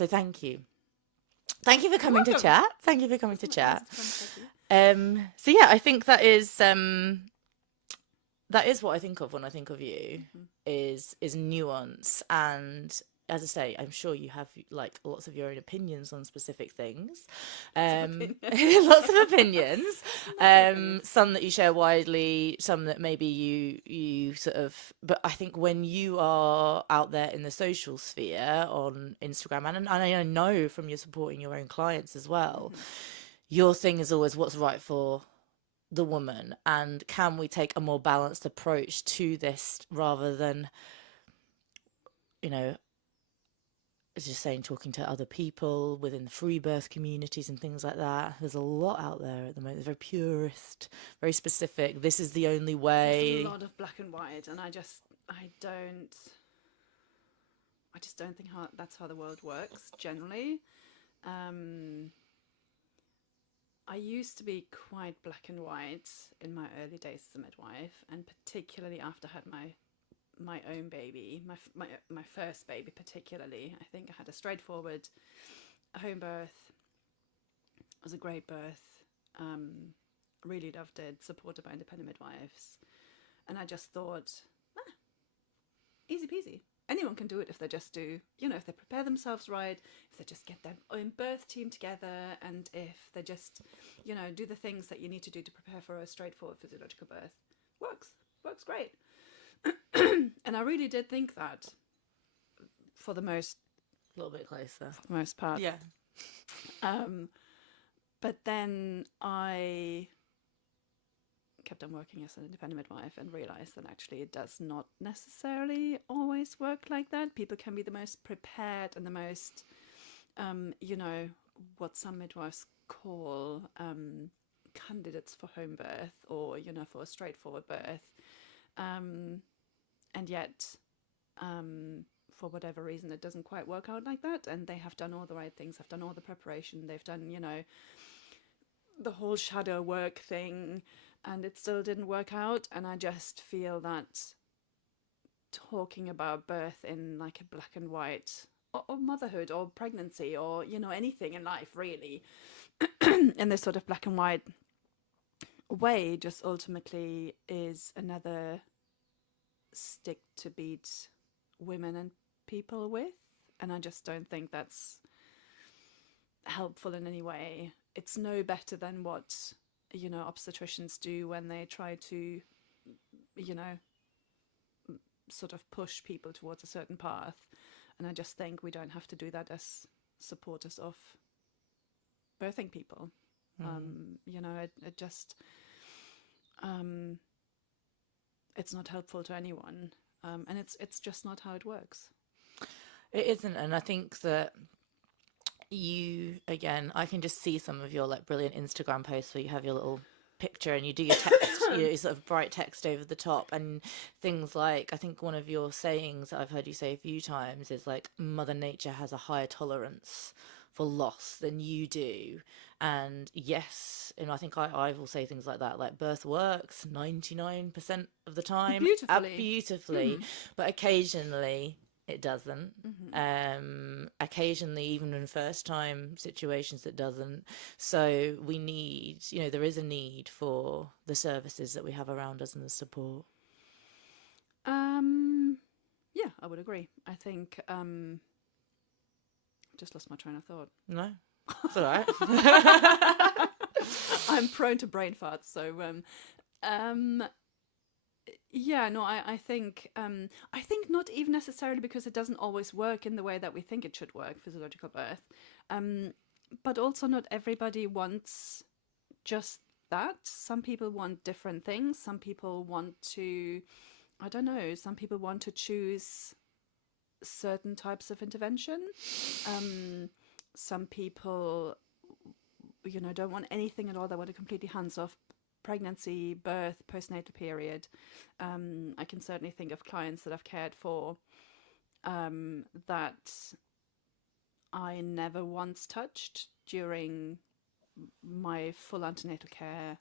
So thank you. Thank you for coming to chat. Thank you for coming to chat. So yeah, I think that is what I think of when I think of you, is nuance. And as I say, I'm sure you have like lots of your own opinions on specific things. Lots of opinions. Some that you share widely, some that maybe you sort of, but I think when you are out there in the social sphere on Instagram, and I know from your supporting your own clients as well, your thing is always what's right for the woman, and can we take a more balanced approach to this rather than, as you're saying, talking to other people within the free birth communities and things like that. There's a lot out there at the moment. They're very purist, very specific. This is the only way. There's a lot of black and white, and I just don't think that's how the world works generally. I used to be quite black and white in my early days as a midwife, and particularly after I had my own baby, my first baby particularly. I think I had a straightforward home birth. It was a great birth. Really loved it, supported by independent midwives. And I just thought, easy peasy. Anyone can do it if they just do, if they prepare themselves right, if they just get their own birth team together, and if they just, do the things that you need to do to prepare for a straightforward physiological birth. Works great. And I really did think that for the most... A little bit closer. For the most part. Yeah. But then I kept on working as an independent midwife and realized that actually it does not necessarily always work like that. People can be the most prepared and the most, what some midwives call candidates for home birth, or, for a straightforward birth. And yet, for whatever reason, it doesn't quite work out like that. And they have done all the right things. Have done all the preparation. They've done, the whole shadow work thing, and it still didn't work out. And I just feel that talking about birth in like a black and white, or motherhood or pregnancy, or, anything in life really, in this sort of black and white way, just ultimately is another stick to beat women and people with. And I just don't think that's helpful in any way. It's no better than what, obstetricians do when they try to, sort of push people towards a certain path. And I just think we don't have to do that as supporters of birthing people. It just, it's not helpful to anyone. And it's just not how it works. It isn't. And I think that I can just see some of your like brilliant Instagram posts where you have your little picture and you do your text, your sort of bright text over the top, and things like, I think one of your sayings that I've heard you say a few times is like, Mother Nature has a higher tolerance for loss than you do. And yes, and I think I will say things like that, like birth works 99% of the time beautifully, but occasionally it doesn't. Occasionally, even in first time situations, it doesn't. So we need, there is a need for the services that we have around us and the support. Yeah, I would agree. I think just lost my train of thought. No, it's all right. I'm prone to brain farts, so yeah, no, I think not even necessarily because it doesn't always work in the way that we think it should work, physiological birth, but also not everybody wants just that. Some people want different things. Some people want to, I don't know, some people want to choose certain types of intervention. Some people, don't want anything at all. They want a completely hands-off pregnancy, birth, postnatal period. I can certainly think of clients that I've cared for that I never once touched during my full antenatal care.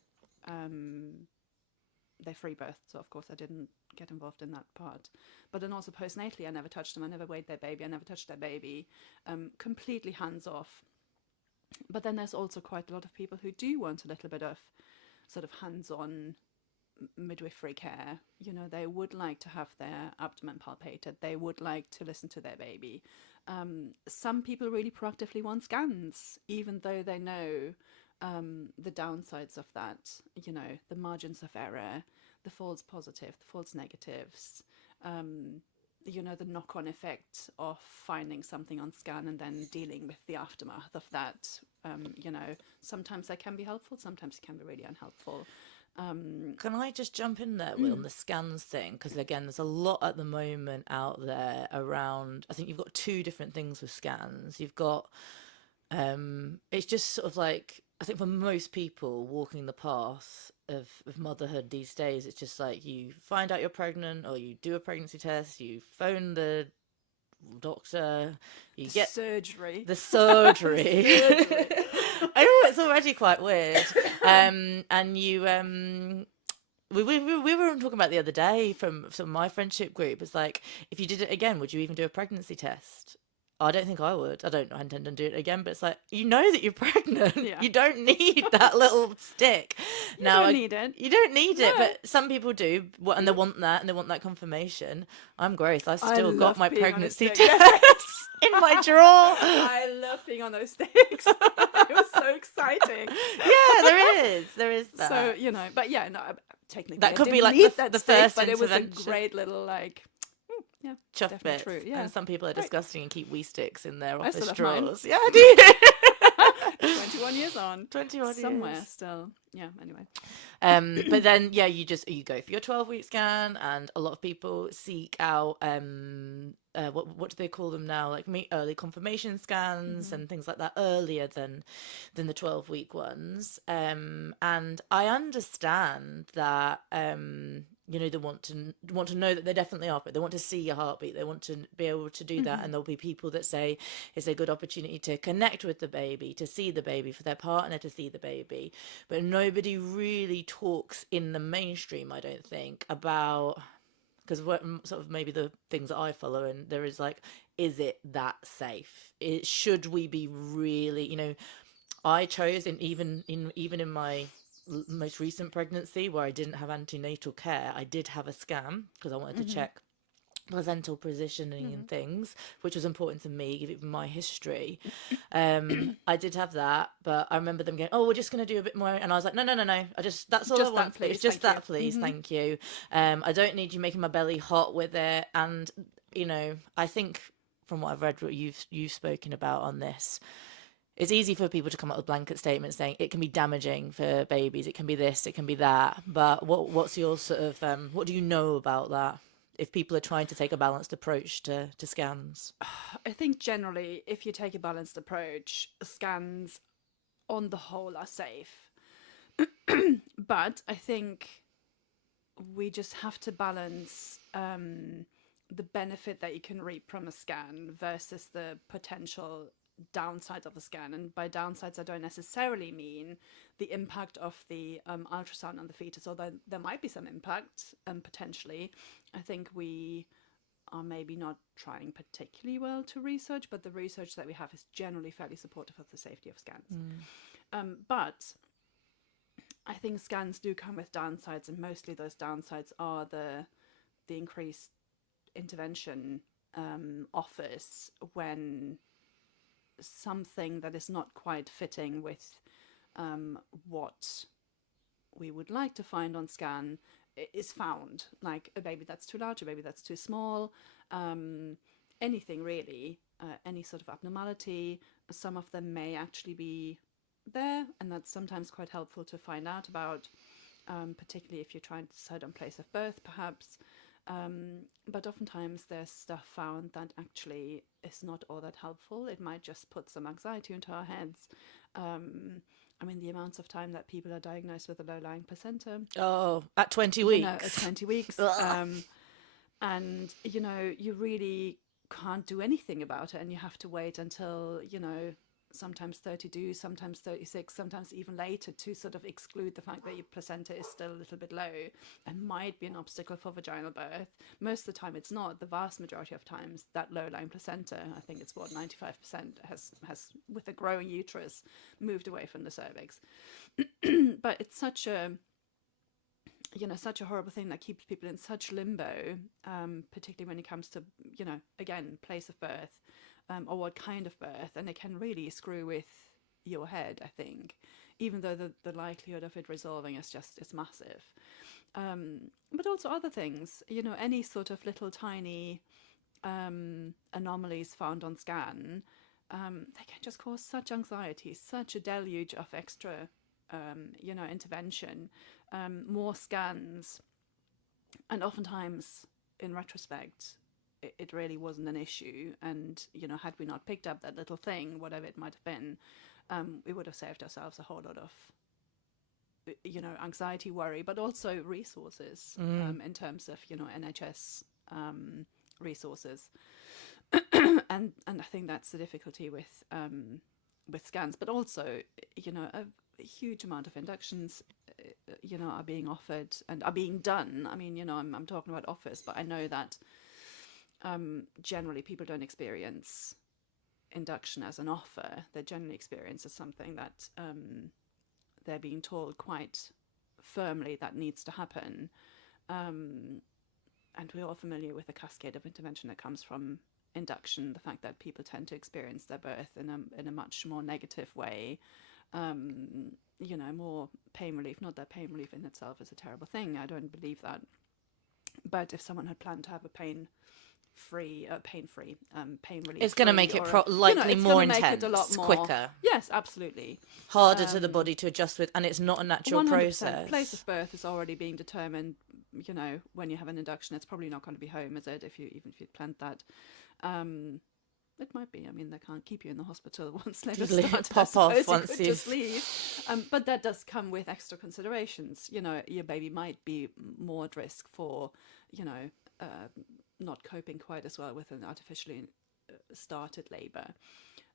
They free birth, so of course I didn't get involved in that part. But then also postnatally, I never touched them. I never weighed their baby. I never touched their baby. Completely hands off. But then there's also quite a lot of people who do want a little bit of sort of hands-on midwifery care. You know, they would like to have their abdomen palpated. They would like to listen to their baby. Some people really proactively want scans, even though they know the downsides of that, you know, the margins of error, the false positive, the false negatives, you know, the knock-on effect of finding something on scan and then dealing with the aftermath of that. You know, sometimes they can be helpful, sometimes it can be really unhelpful. Can I just jump in there on the scans thing? Because again, there's a lot at the moment out there around. I think you've got two different things with scans. You've got it's just sort of like, I think for most people walking the path of motherhood these days, it's just like you find out you're pregnant or you do a pregnancy test, you phone the doctor, you get surgery. The surgery. I know, it's already quite weird. And you we were talking about the other day from my friendship group. It's like, if you did it again, would you even do a pregnancy test? I don't think I would. I don't intend to do it again, but it's like, you know that you're pregnant. Yeah. You don't need that little stick. You don't need it. You don't need it, but some people do, and they want that, and they want that confirmation. I'm Grace. I still got my pregnancy test in my drawer. I love being on those sticks. It was so exciting. Yeah, there is that. So, you know, but yeah, no, technically that could I be like the stick, first but it was a intervention. great little like. Yeah, chuff bits. True, yeah. And some people are disgusting and keep wee sticks in their I office still have drawers. mine. Yeah, I do. 21 years on. 21 somewhere years. still. Yeah, anyway. But then, yeah, you go for your 12-week scan, and a lot of people seek out what do they call them now? Like early confirmation scans and things like that, earlier than the 12-week ones. And I understand that you know, they want to know that they definitely are, but they want to see your heartbeat. They want to be able to do that. And there'll be people that say it's a good opportunity to connect with the baby, to see the baby, for their partner to see the baby. But nobody really talks in the mainstream, I don't think, about, because sort of maybe the things that I follow, and there is like, is it that safe? Should we be really, you know, I chose, even in my most recent pregnancy where I didn't have antenatal care, I did have a scan because I wanted to check placental positioning and things, which was important to me given my history. I did have that, but I remember them going, oh, we're just going to do a bit more, and I was like, no, that's all Just I want, that, please. it's just Thank that you. please, thank you. I don't need you making my belly hot with it. And you know, I think from what I've read, what you've spoken about on this, it's easy for people to come up with blanket statements saying it can be damaging for babies, it can be this, it can be that. But what's your sort of what do you know about that, if people are trying to take a balanced approach to scans? I think generally, if you take a balanced approach, scans on the whole are safe. But I think we just have to balance the benefit that you can reap from a scan versus the potential downsides of a scan. And by downsides, I don't necessarily mean the impact of the ultrasound on the fetus, although there might be some impact potentially. I think we are maybe not trying particularly well to research, but the research that we have is generally fairly supportive of the safety of scans. But I think scans do come with downsides, and mostly those downsides are the increased intervention offers when something that is not quite fitting with what we would like to find on scan is found, like a baby that's too large, a baby that's too small, anything really, any sort of abnormality. Some of them may actually be there, and that's sometimes quite helpful to find out about, particularly if you're trying to decide on place of birth perhaps. But oftentimes there's stuff found that actually is not all that helpful. It might just put some anxiety into our heads. I mean, the amounts of time that people are diagnosed with a low-lying placenta. Oh, at 20 weeks. You know, at 20 weeks. And, you know, you really can't do anything about it, and you have to wait until, you know, sometimes 32, sometimes 36, sometimes even later, to sort of exclude the fact that your placenta is still a little bit low and might be an obstacle for vaginal birth. Most of the time it's not. The vast majority of times that low-lying placenta, I think it's 95%, has with a growing uterus moved away from the cervix. But it's such a such a horrible thing that keeps people in such limbo, particularly when it comes to, again, place of birth, or what kind of birth, and it can really screw with your head, I think, even though the likelihood of it resolving is massive. But also other things, any sort of little tiny anomalies found on scan, they can just cause such anxiety, such a deluge of extra intervention, more scans, and oftentimes in retrospect it really wasn't an issue, and had we not picked up that little thing, whatever it might have been, we would have saved ourselves a whole lot of anxiety, worry, but also resources, in terms of NHS resources. and I think that's the difficulty with scans, but also a huge amount of inductions are being offered and are being done. I mean, I'm talking about offers, but I know that generally people don't experience induction as an offer. They generally experience as something that they're being told quite firmly that needs to happen, and we're all familiar with the cascade of intervention that comes from induction, the fact that people tend to experience their birth in a much more negative way, more pain relief. Not that pain relief in itself is a terrible thing, I don't believe that, but if someone had planned to have a pain relief, it's going to make it likely more intense, quicker. Yes, absolutely. Harder to the body to adjust with, and it's not a natural 100%. Process. Place of birth is already being determined. When you have an induction, it's probably not going to be home, is it? Even if you'd planned that, it might be. I mean, they can't keep you in the hospital once later start. Pop off once you just leave. But that does come with extra considerations. Your baby might be more at risk for, not coping quite as well with an artificially started labour.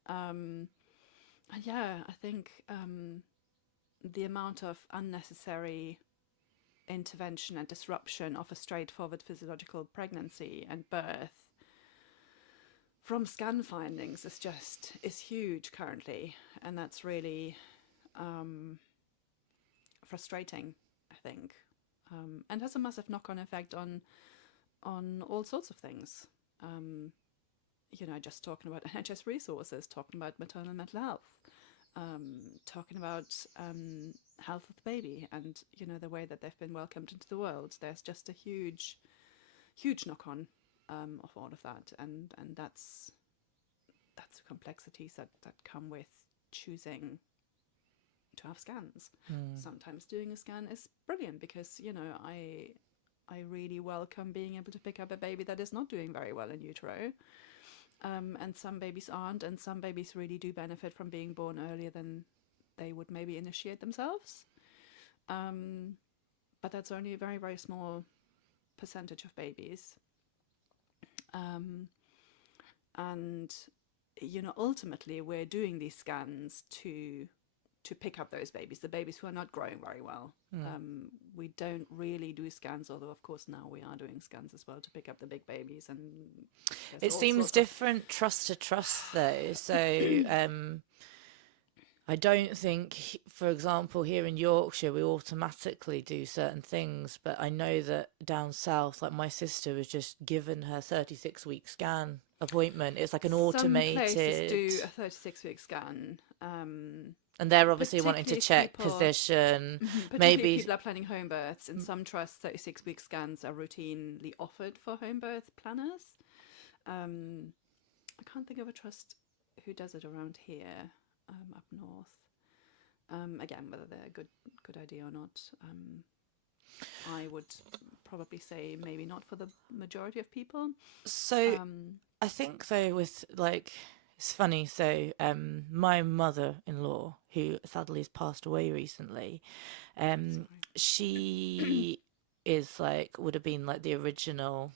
And yeah, I think the amount of unnecessary intervention and disruption of a straightforward physiological pregnancy and birth from scan findings is huge currently, and that's really frustrating, I think, and has a massive knock-on effect on all sorts of things. Just talking about NHS resources, talking about maternal mental health, talking about health of the baby, and the way that they've been welcomed into the world. There's just a huge knock-on of all of that, and that's the complexities that come with choosing to have scans. Sometimes doing a scan is brilliant because I really welcome being able to pick up a baby that is not doing very well in utero, and some babies aren't, and some babies really do benefit from being born earlier than they would maybe initiate themselves, but that's only a very, very small percentage of babies. And ultimately we're doing these scans to pick up those babies, the babies who are not growing very well. We don't really do scans, although of course now we are doing scans as well to pick up the big babies. And it seems different trust to trust though. So I don't think, for example, here in Yorkshire, we automatically do certain things, but I know that down south, like my sister was just given her 36-week scan appointment. It's like an automated. Some places do a 36-week scan. And they're obviously wanting to check position. Maybe people are planning home births. In some trusts, 36-week scans are routinely offered for home birth planners. I can't think of a trust who does it around here. Up north, again, whether they're a good idea or not, I would probably say maybe not for the majority of people. So I think though, with it's funny. So my mother-in-law, who sadly has passed away recently, she is would have been the original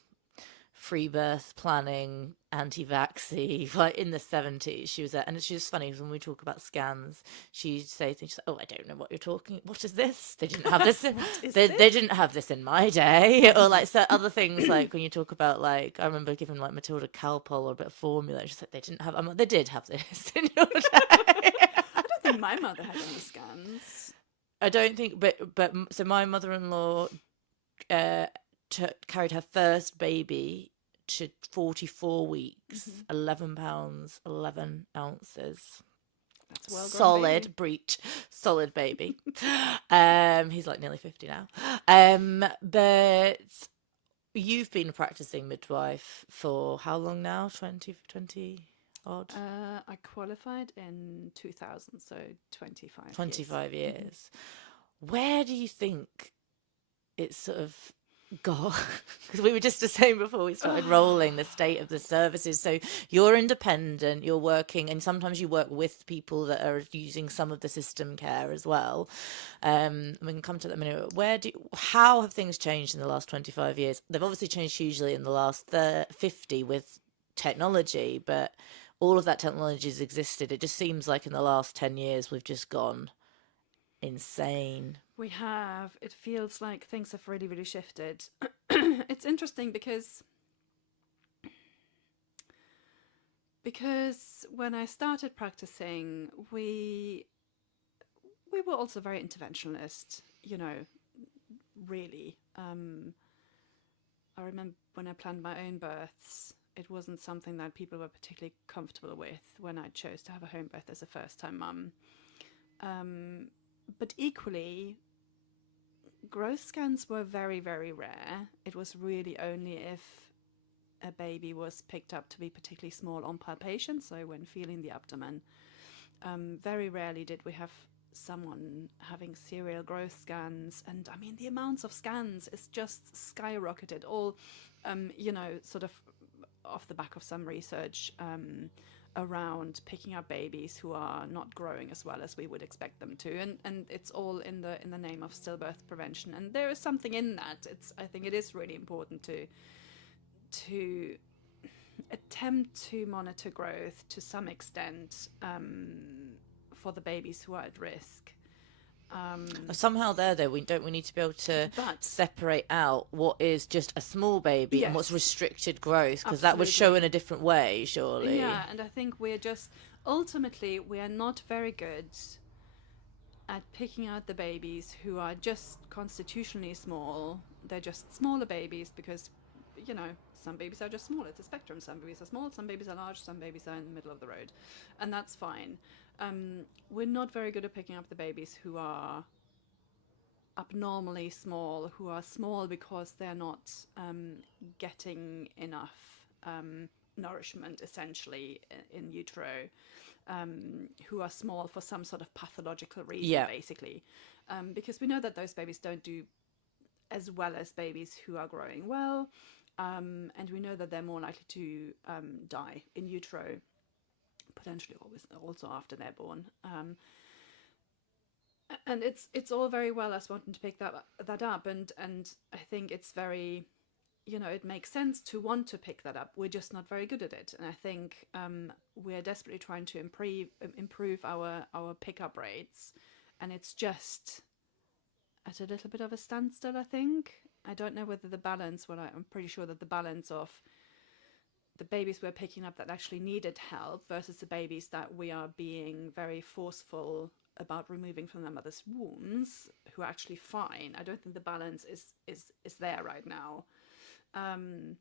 free birth planning, anti-vaxxy, like in the 70s. She was there, and she was funny because when we talk about scans, she'd say things like, "Oh, I don't know what you're talking. What is this? They didn't have this. They didn't have this in my day." Or like so other things, like when you talk about, like, I remember giving like Matilda Calpol or a bit of formula. She's like, "They didn't have. They did have this in your day." I don't think my mother had any scans. I don't think, but so my mother-in-law uh, carried her first baby to 44 weeks, 11 pounds, 11 ounces. That's a well-grown Solid baby. breech, solid baby. He's like nearly 50 now. But you've been a practicing midwife for how long now? 20 odd? I qualified in 2000, so 25 25 years. years. Where do you think it's sort of got? Because we were just the same before we started rolling, the state of the services. So you're independent, you're working, and sometimes you work with people that are using some of the system care as well. We can come to that in a minute. How have things changed in the last 25 years? They've obviously changed hugely in the last 50 with technology, but all of that technology has existed. It just seems like in the last 10 years we've just gone insane. We have. It feels like things have really, really shifted. It's interesting because when I started practicing, we were also very interventionist, really. I remember when I planned my own births, it wasn't something that people were particularly comfortable with when I chose to have a home birth as a first-time mum. But equally, growth scans were very, very rare. It was really only if a baby was picked up to be particularly small on palpation, so when feeling the abdomen. Very rarely did we have someone having serial growth scans, and I mean the amounts of scans is just skyrocketed, all sort of off the back of some research around picking up babies who are not growing as well as we would expect them to, and it's all in the name of stillbirth prevention, and there is something in that. I think it is really important to attempt to monitor growth to some extent for the babies who are at risk. Somehow though we need to be able to separate out what is just a small baby and what's restricted growth, because that would show in a different way, surely. Yeah, and I think ultimately we are not very good at picking out the babies who are just constitutionally small. They're just smaller babies because, some babies are just small. It's a spectrum. Some babies are small, some babies are large, some babies are in the middle of the road, and that's fine. We're not very good at picking up the babies who are abnormally small, who are small because they're not getting enough nourishment, essentially, in utero, who are small for some sort of pathological reason, basically. Because we know that those babies don't do as well as babies who are growing well, and we know that they're more likely to die in utero, potentially always also after they're born. And it's all very well us wanting to pick that up, and I think it's very, it makes sense to want to pick that up. We're just not very good at it, and I think we're desperately trying to improve our pickup rates, and it's just at a little bit of a standstill, I think. I don't know whether the balance, I'm pretty sure that the balance of the babies we're picking up that actually needed help versus the babies that we are being very forceful about removing from their mother's wombs, who are actually fine. I don't think the balance is there right now. And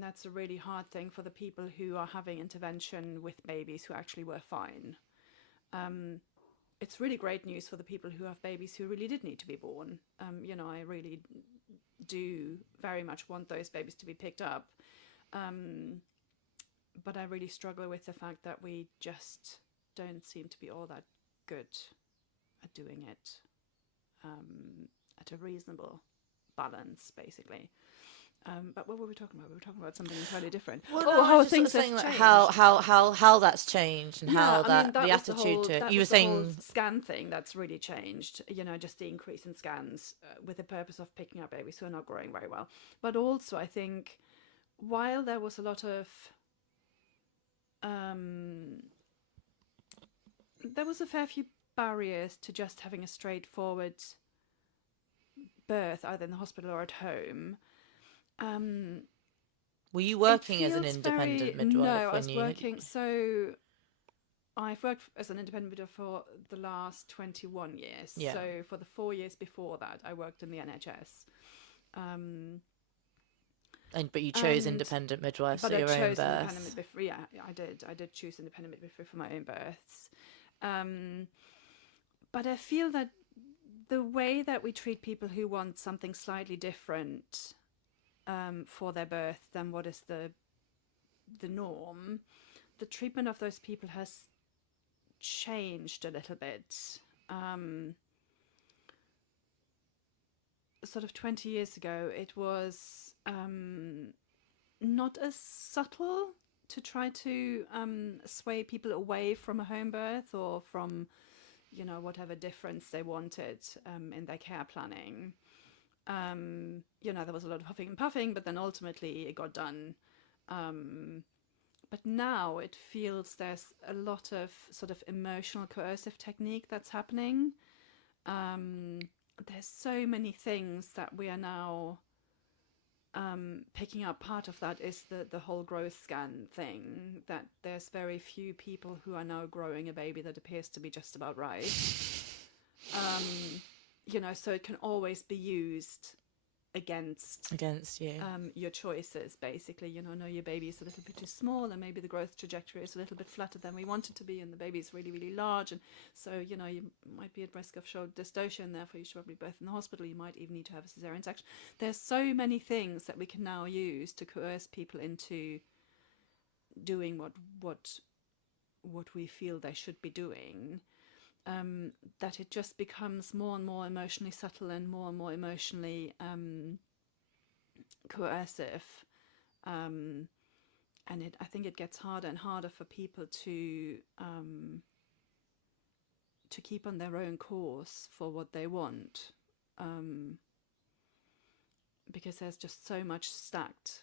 that's a really hard thing for the people who are having intervention with babies who actually were fine. It's really great news for the people who have babies who really did need to be born. I really do very much want those babies to be picked up. But I really struggle with the fact that we just don't seem to be all that good at doing it at a reasonable balance, basically. But what were we talking about? We were talking about something entirely different. Well, Oh, no, I how was just sort things of have saying like changed. how that's changed and Yeah, how I mean that that the was the attitude whole to that you were was the whole saying. scan thing that's really changed. You know, just the increase in scans with the purpose of picking up babies who are not growing very well. But also, I think while there was a lot of um, there was a fair few barriers to just having a straightforward birth, either in the hospital or at home. Um, Were you it working as an feels independent very no. midwife I when was you? working so. I've worked as an independent midwife for the last 21 years. Yeah. So for the 4 years before that, I worked in the NHS. Um, But you chose and independent midwives but for I your own chose independent birth. midwifery. Yeah, I did. I did choose independent midwifery for my own births. Um, but I feel that the way that we treat people who want something slightly different for their birth than what is the norm, the treatment of those people has changed a little bit. Sort of 20 years ago, it was not as subtle to try to sway people away from a home birth or from, you know, whatever difference they wanted in their care planning. You know, there was a lot of huffing and puffing, but then ultimately it got done. But now it feels there's a lot of sort of emotional coercive technique that's happening. There's so many things that we are now picking up. Part of that is the whole growth scan thing, that there's very few people who are now growing a baby that appears to be just about right. You know, so it can always be used Against you. your choices, basically. You know, no, your baby is a little bit too small, and maybe the growth trajectory is a little bit flatter than we want it to be, and the baby is really, really large, and so, you know, you might be at risk of shoulder dystocia, and therefore you should probably birth in the hospital. You might even need to have a cesarean section. There's so many things that we can now use to coerce people into doing what we feel they should be doing. That it just becomes more and more emotionally subtle and more emotionally coercive, and I think it gets harder and harder for people to keep on their own course for what they want, because there's just so much stacked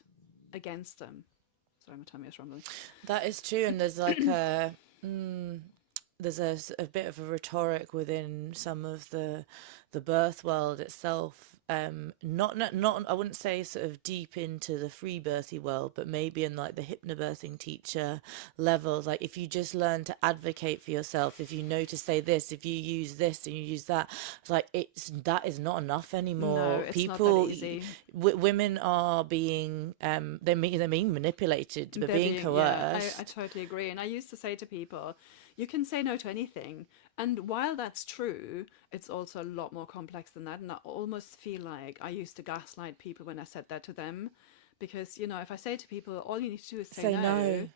against them. Sorry, my tummy is rumbling. That is true, and there's like there's a bit of a rhetoric within some of the birth world itself. Not I wouldn't say sort of deep into the free birthy world, but maybe in like the hypnobirthing teacher levels. Like if you just learn to advocate for yourself, if you know to say this, if you use this and you use that, it's like that is not enough No, anymore. it's not that People, easy. women are being they're being manipulated, they're They're being being, yeah, I coerced. totally agree. And I used to say to people, you can say no to anything. And while that's true, it's also a lot more complex than that. And I almost feel like I used to gaslight people when I said that to them. Because, you know, if I say to people, all you need to do is say Say no,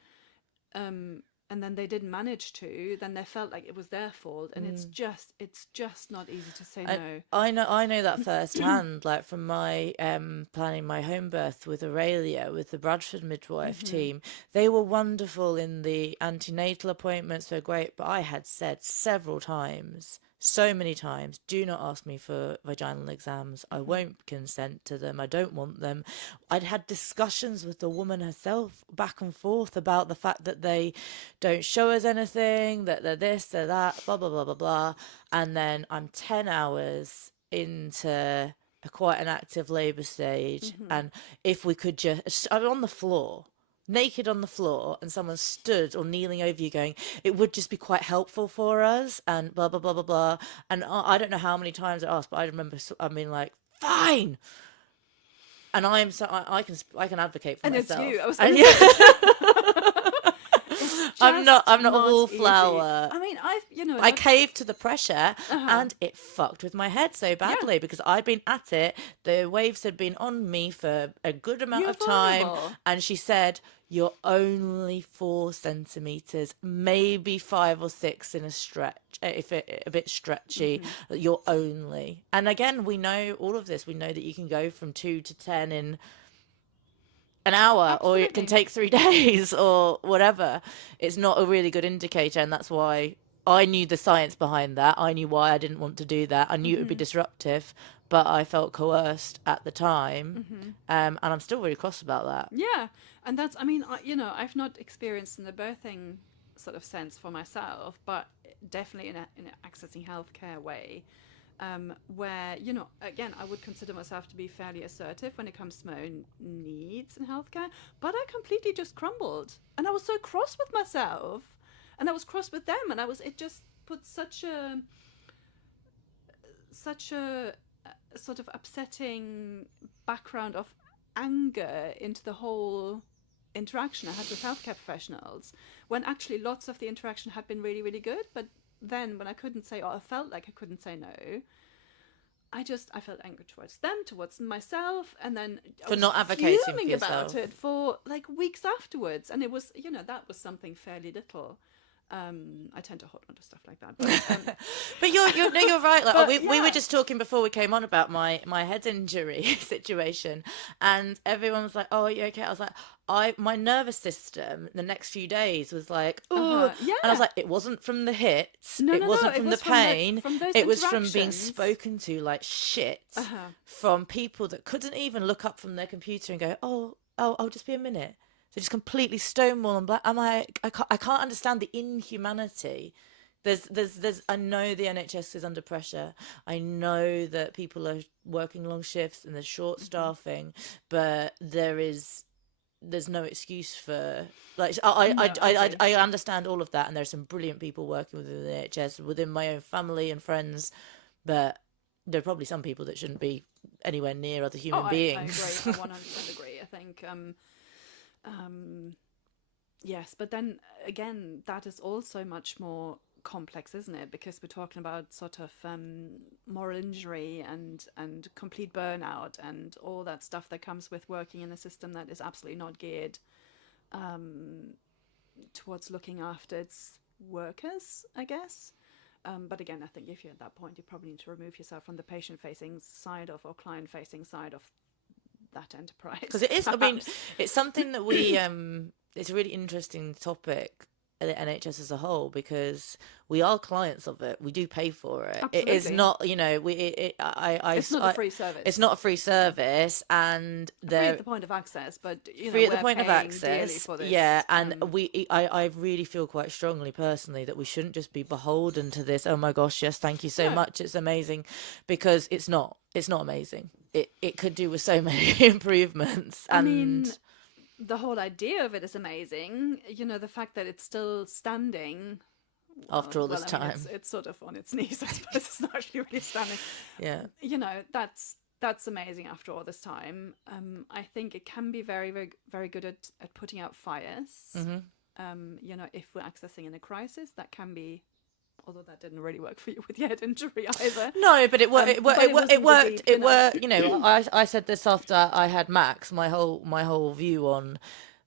no. and then they didn't manage to, then they felt like it was their fault. And it's just not easy to say And no. I know that firsthand, like from my planning my home birth with Aurelia, with the Bradford midwife team. They were wonderful in the antenatal appointments, they're great, but I had said several times, so many times, do not ask me for vaginal exams. I won't consent to them. I don't want them. I'd had discussions with the woman herself back and forth about the fact that they don't show us anything, that they're this, they're that, blah, blah, blah, blah, blah. And then I'm 10 hours into quite an active labour stage. And if we could just, I'm on the floor, naked on the floor, and someone stood or kneeling over you going, it would just be quite helpful for us, and blah, blah, blah, blah, blah. And I don't know how many times I asked, but I remember, I mean, like, fine. And I can advocate for And it's you. myself. I was going And to yeah, say, it's I'm just not a easy. wallflower. I mean, I that's, caved to the pressure, uh-huh. and it fucked with my head so Yeah, badly because I'd been at it. The waves had been on me for a good amount you're of time. vulnerable. And she said, you're only 4 centimeters, maybe 5 or 6 in a stretch, if it a bit stretchy. You're only. And again, we know all of this. We know that you can go from 2 to 10 in an hour or it can Absolutely. take 3 days or whatever. It's not a really good indicator, and that's why I knew the science behind that. I knew why I didn't want to do that. I knew it would be disruptive, but I felt coerced at the time, and I'm still really cross about that. Yeah, and that's, I mean, I've not experienced in the birthing sort of sense for myself, but definitely in a accessing healthcare way, where, again, I would consider myself to be fairly assertive when it comes to my own needs in healthcare, but I completely just crumbled, and I was so cross with myself, and I was cross with them, and it just put such a sort of upsetting background of anger into the whole interaction I had with healthcare professionals, when actually lots of the interaction had been really, really good. But then when I couldn't say, or I felt like I couldn't say no, I felt anger towards them, towards myself, and then I For was not advocating for fuming about yourself. it for like weeks afterwards. And it was, that was something fairly little. I tend to hold on to stuff like that, but But you're right. Like, but we were yeah. just talking before we came on about my head injury situation, and everyone was like, "Oh, are you okay?" I was like, my nervous system the next few days was like, "Oh," and I was Yeah. like, "It wasn't from the hits. No, It no, no. wasn't It from the was from pain. from those It was from being interactions. spoken to like shit Uh-huh. from people that couldn't even look up from their computer and go, oh, just be a minute." So just completely stonewall and black. I'm like, I can't understand the inhumanity. I know the NHS is under pressure. I know that people are working long shifts and there's short staffing, but there's no excuse for, like, No, I agree. I understand all of that, and there's some brilliant people working within the NHS, within my own family and friends, but there are probably some people that shouldn't be anywhere near other Oh, human I agree. beings. I 100% agree. I think um yes, but then again, that is also much more complex, isn't it? Because we're talking about sort of moral injury and complete burnout and all that stuff that comes with working in a system that is absolutely not geared towards looking after its workers, I guess. But again, I think if you're at that point, you probably need to remove yourself from the patient-facing side of, or client-facing side of, that Because enterprise, it is, I mean, perhaps. it's something that we it's a really interesting topic at the NHS as a whole, because we are clients of it. We do pay for it. It is Absolutely. not, we It's not a free it's service. not a free service, and Free at there, the point of access, but free at the we're point of paying dearly access, for yeah. this. And I really feel quite strongly personally that we shouldn't just be beholden to this, oh my gosh, yes, thank you so No, much, it's amazing, because it's not amazing. It could do with so many improvements, I mean, and the whole idea of it is amazing. The fact that it's still standing. after all Well, this I mean, it's time. it's sort of on its knees. I suppose it's not actually really standing. Yeah. That's amazing after all this time. I think it can be very, very, very good at putting out fires. Hmm. If we're accessing in a crisis, that can be. Although that didn't really work for you with your head injury either. No, but But it it wasn't a worked. deep, It worked. I said this after I had Max. My whole view on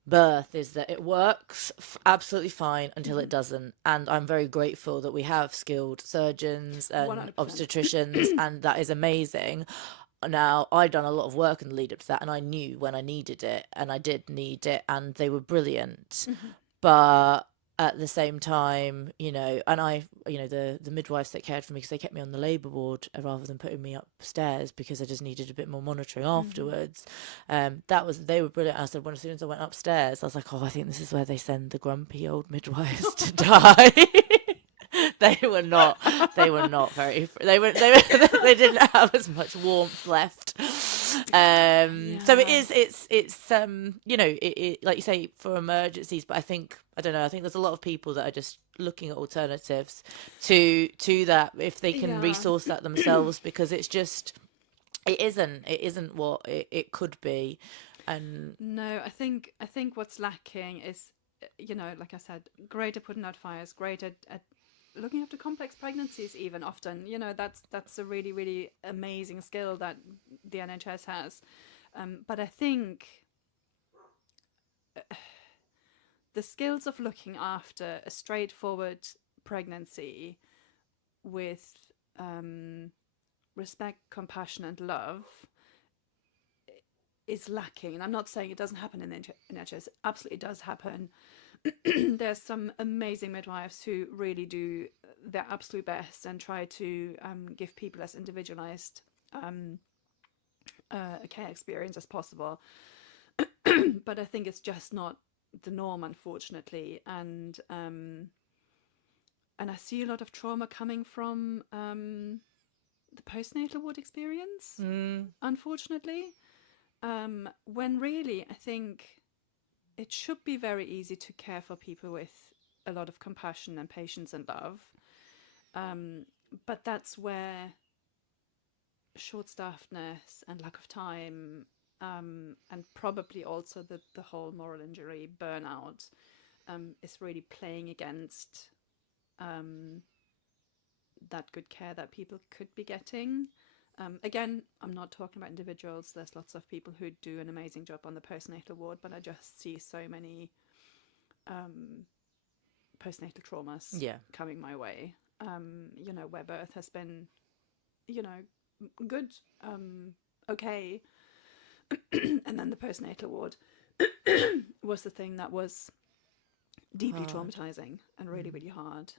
birth is that it works absolutely fine until it doesn't, and I'm very grateful that we have skilled surgeons and 100%. obstetricians, and that is amazing. Now, I'd done a lot of work in the lead up to that, and I knew when I needed it, and I did need it, and they were brilliant. But at the same time, and the midwives that cared for me, because they kept me on the labour ward rather than putting me upstairs, because I just needed a bit more monitoring afterwards. They were brilliant. I said, when as soon as I went upstairs, I was like, oh, I think this is where they send the grumpy old midwives to die. They were not very, they didn't have as much warmth left. So it Yeah. is, it's like you say, for emergencies, but I don't know, I think there's a lot of people that are just looking at alternatives to that, if they can Yeah. resource that themselves, because it isn't what it could be. And No, I think what's lacking is, like I said, great at putting out fires, great at looking after complex pregnancies. Even often, that's a really, really amazing skill that the NHS has. But I think the skills of looking after a straightforward pregnancy with respect, compassion, and love is lacking. And I'm not saying it doesn't happen in the NHS. It absolutely does happen. There's some amazing midwives who really do their absolute best and try to give people as individualized a care experience as possible. But I think it's just not the norm, unfortunately. And I see a lot of trauma coming from the postnatal ward experience, unfortunately, when really I think it should be very easy to care for people with a lot of compassion and patience and love. But that's where short-staffedness and lack of time, and probably also the whole moral injury, burnout, is really playing against that good care that people could be getting. Again, I'm not talking about individuals. There's lots of people who do an amazing job on the postnatal ward, but I just see so many postnatal traumas coming my way. Where birth has been, good, okay, and then the postnatal ward was the thing that was deeply traumatizing and really, really hard.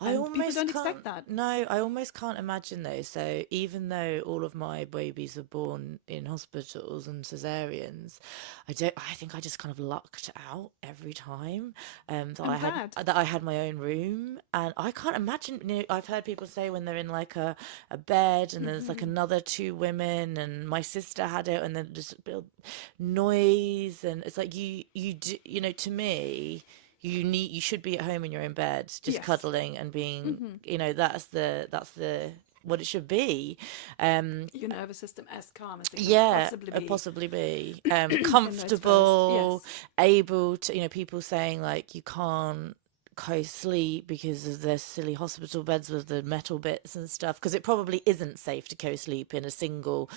People don't expect that. No, I almost can't imagine though. So even though all of my babies were born in hospitals and cesareans, I think I just kind of lucked out every time that I had my own room. And I can't imagine, I've heard people say when they're in like a bed and there's like another two women, and my sister had it, and then just noise, and it's like you do, to me, you should be at home in your own bed, just cuddling and being, that's the what it should be. Your nervous system as calm as it can possibly be. Comfortable, able to, people saying like you can't co-sleep because of the silly hospital beds with the metal bits and stuff, because it probably isn't safe to co-sleep in a single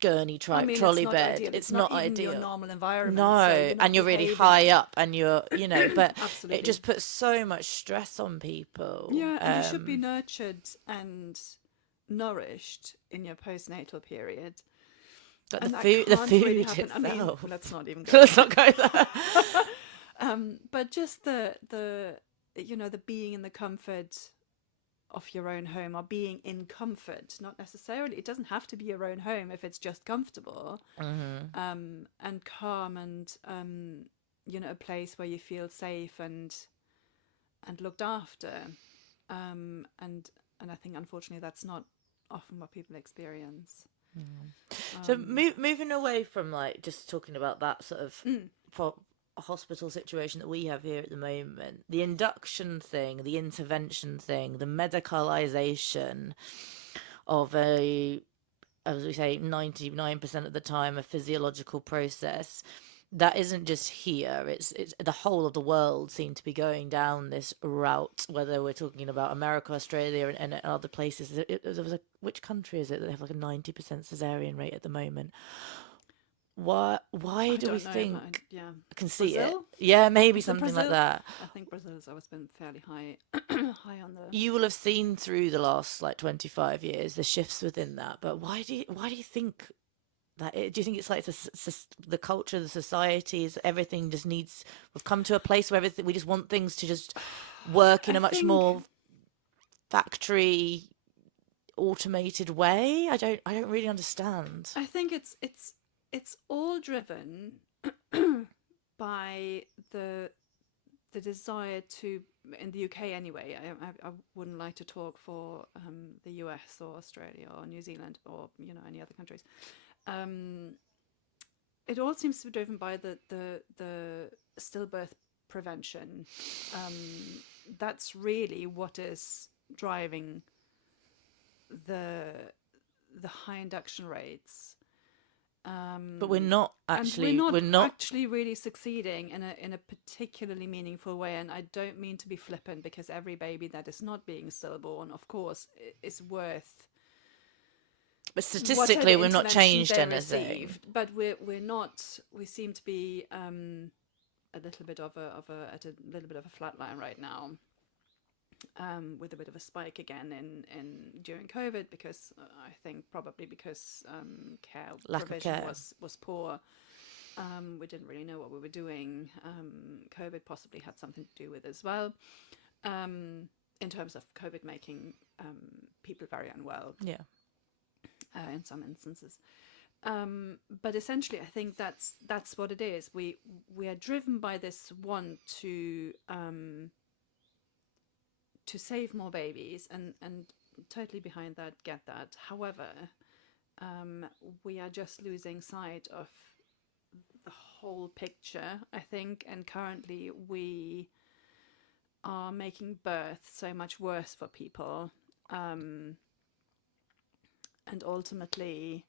gurney trolley bed. It's not ideal. Your normal environment. No, so and you're really high up, and you're, but Absolutely. it just puts so much stress on people. Yeah, and you should be nurtured and nourished in your postnatal period. But the food really itself. I mean, let's not even go. Let's not go there. But just the being in the comfort of your own home, or being in comfort, not necessarily, it doesn't have to be your own home if it's just comfortable, and calm, and a place where you feel safe and looked after, and I think unfortunately that's not often what people experience. So moving away from like just talking about that sort of hospital situation that we have here at the moment, the induction thing, the intervention thing, the medicalization of a, as we say, 99% of the time, a physiological process that isn't just here, it's the whole of the world seem to be going down this route, whether we're talking about America, Australia, and other places. Which country is it that they have like a 90% cesarean rate at the moment? Why do we think? I can see Brazil? it. Yeah, maybe something like that. I think Brazil has always been fairly high on the. You will have seen through the last like 25 years the shifts within that. But why do you think that? Do you think it's like the culture, the society, is everything just needs? We've come to a place where we just want things to just work in a much more factory automated way. I don't really understand. I think it's all driven by the desire to, in the UK anyway, I wouldn't like to talk for the US or Australia or New Zealand or any other countries. It all seems to be driven by the stillbirth prevention. That's really what is driving the high induction rates. But we're not actually really succeeding in a particularly meaningful way. And I don't mean to be flippant, because every baby that is not being stillborn, of course, is worth. But statistically, we've not changed anything. Received, but we're not. We seem to be a little bit of a flat line right now. with a bit of a spike again in during COVID, because I think probably because care Lack of provision care. was poor. We didn't really know what we were doing. COVID possibly had something to do with it as well, in terms of COVID making people very unwell Yeah. in some instances. But essentially, I think that's what it is. We are driven by this want to save more babies, and totally behind that, get that. However, we are just losing sight of the whole picture, I think, and currently we are making birth so much worse for people, and ultimately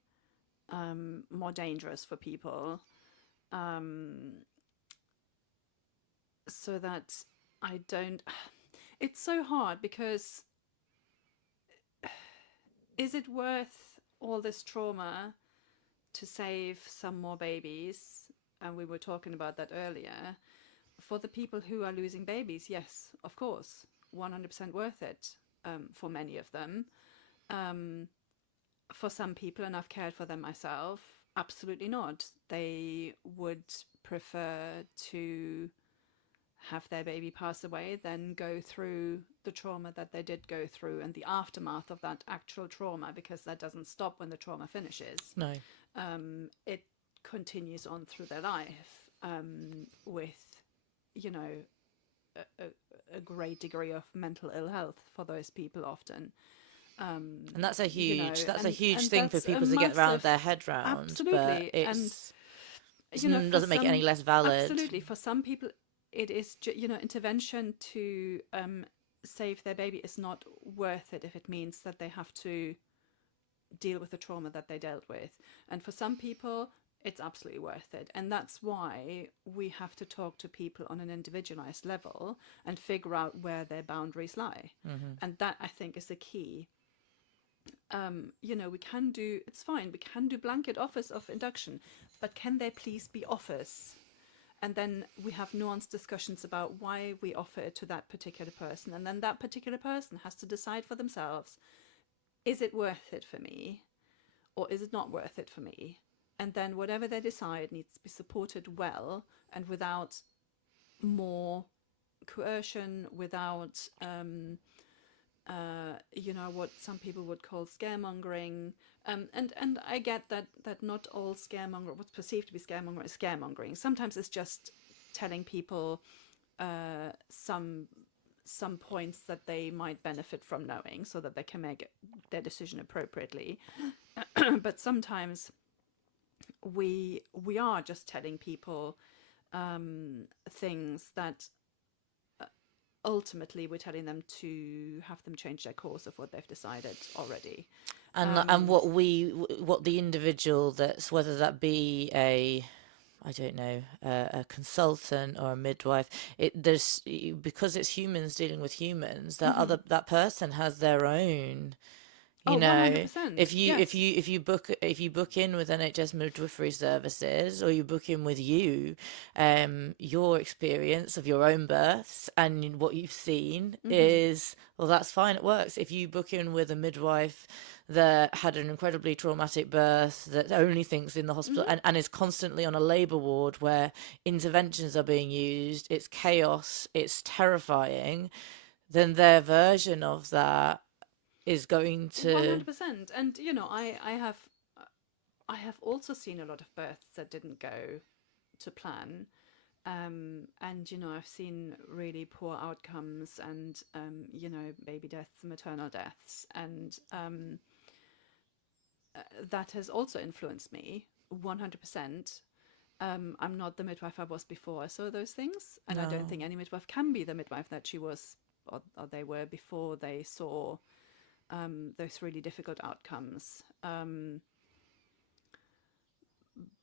more dangerous for people, so that I don't. It's so hard, because is it worth all this trauma to save some more babies? And we were talking about that earlier. For the people who are losing babies, yes, of course, 100% worth it, for many of them. For some people, and I've cared for them myself, absolutely not. They would prefer to have their baby pass away than go through the trauma that they did go through, and the aftermath of that actual trauma, because that doesn't stop when the trauma finishes. No. It continues on through their life, with, you know, a great degree of mental ill health for those people often. And that's a huge, you know, that's a huge and thing for that's a people to get around massive, their head round. absolutely, But and it you know, for doesn't make it any less valid. absolutely, for some people, it is, you know, intervention to save their baby is not worth it if it means that they have to deal with the trauma that they dealt with. And for some people, it's absolutely worth it. And that's why we have to talk to people on an individualized level and figure out where their boundaries lie. And that, I think, is the key. You know, we can do, it's fine, we can do blanket offers of induction, but can they please be offers? And then we have nuanced discussions about why we offer it to that particular person. And then that particular person has to decide for themselves, is it worth it for me? Or is it not worth it for me? And then whatever they decide needs to be supported well, and without more coercion, what's you know, what some people would call scaremongering. And I get that not all scaremongering, what's perceived to be scaremongering, is scaremongering. Sometimes it's just telling people some points that they might benefit from knowing, so that they can make their decision appropriately. But sometimes we are just telling people things that ultimately we're telling them to have them change their course of what they've decided already. And what the individual, that's, whether that be I don't know, a consultant or a midwife, because it's humans dealing with humans, that person has their own, you know, 100%. if Yes. you book in with NHS midwifery services, or you book in with your experience of your own births and what you've seen is, well, that's fine, it works. If you book in with a midwife that had an incredibly traumatic birth, that only thinks in the hospital, and is constantly on a labour ward where interventions are being used, it's chaos, it's terrifying, then their version of that is going to 100%. And you know, I have also seen a lot of births that didn't go to plan. And you know, I've seen really poor outcomes, and you know, baby deaths, maternal deaths, and that has also influenced me 100%. I'm not the midwife I was before I saw those things, and I don't think any midwife can be the midwife that she was, or they were, before they saw those really difficult outcomes.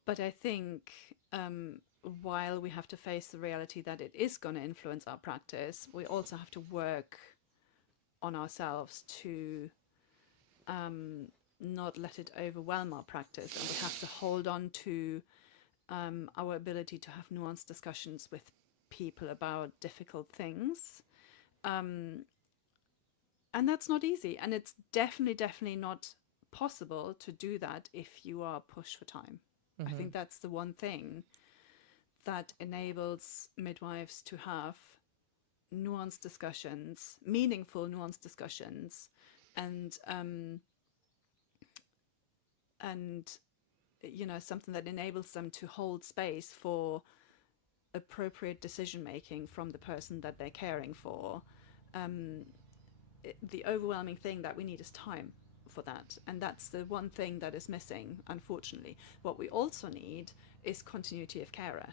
But I think while we have to face the reality that it is going to influence our practice, we also have to work on ourselves to not let it overwhelm our practice, and we have to hold on to our ability to have nuanced discussions with people about difficult things. And that's not easy. And it's definitely not possible to do that if you are pushed for time. I think that's the one thing that enables midwives to have nuanced discussions, meaningful nuanced discussions, and something that enables them to hold space for appropriate decision making from the person that they're caring for. The overwhelming thing that we need is time for that, and that's the one thing that is missing, unfortunately. What we also need is continuity of carer,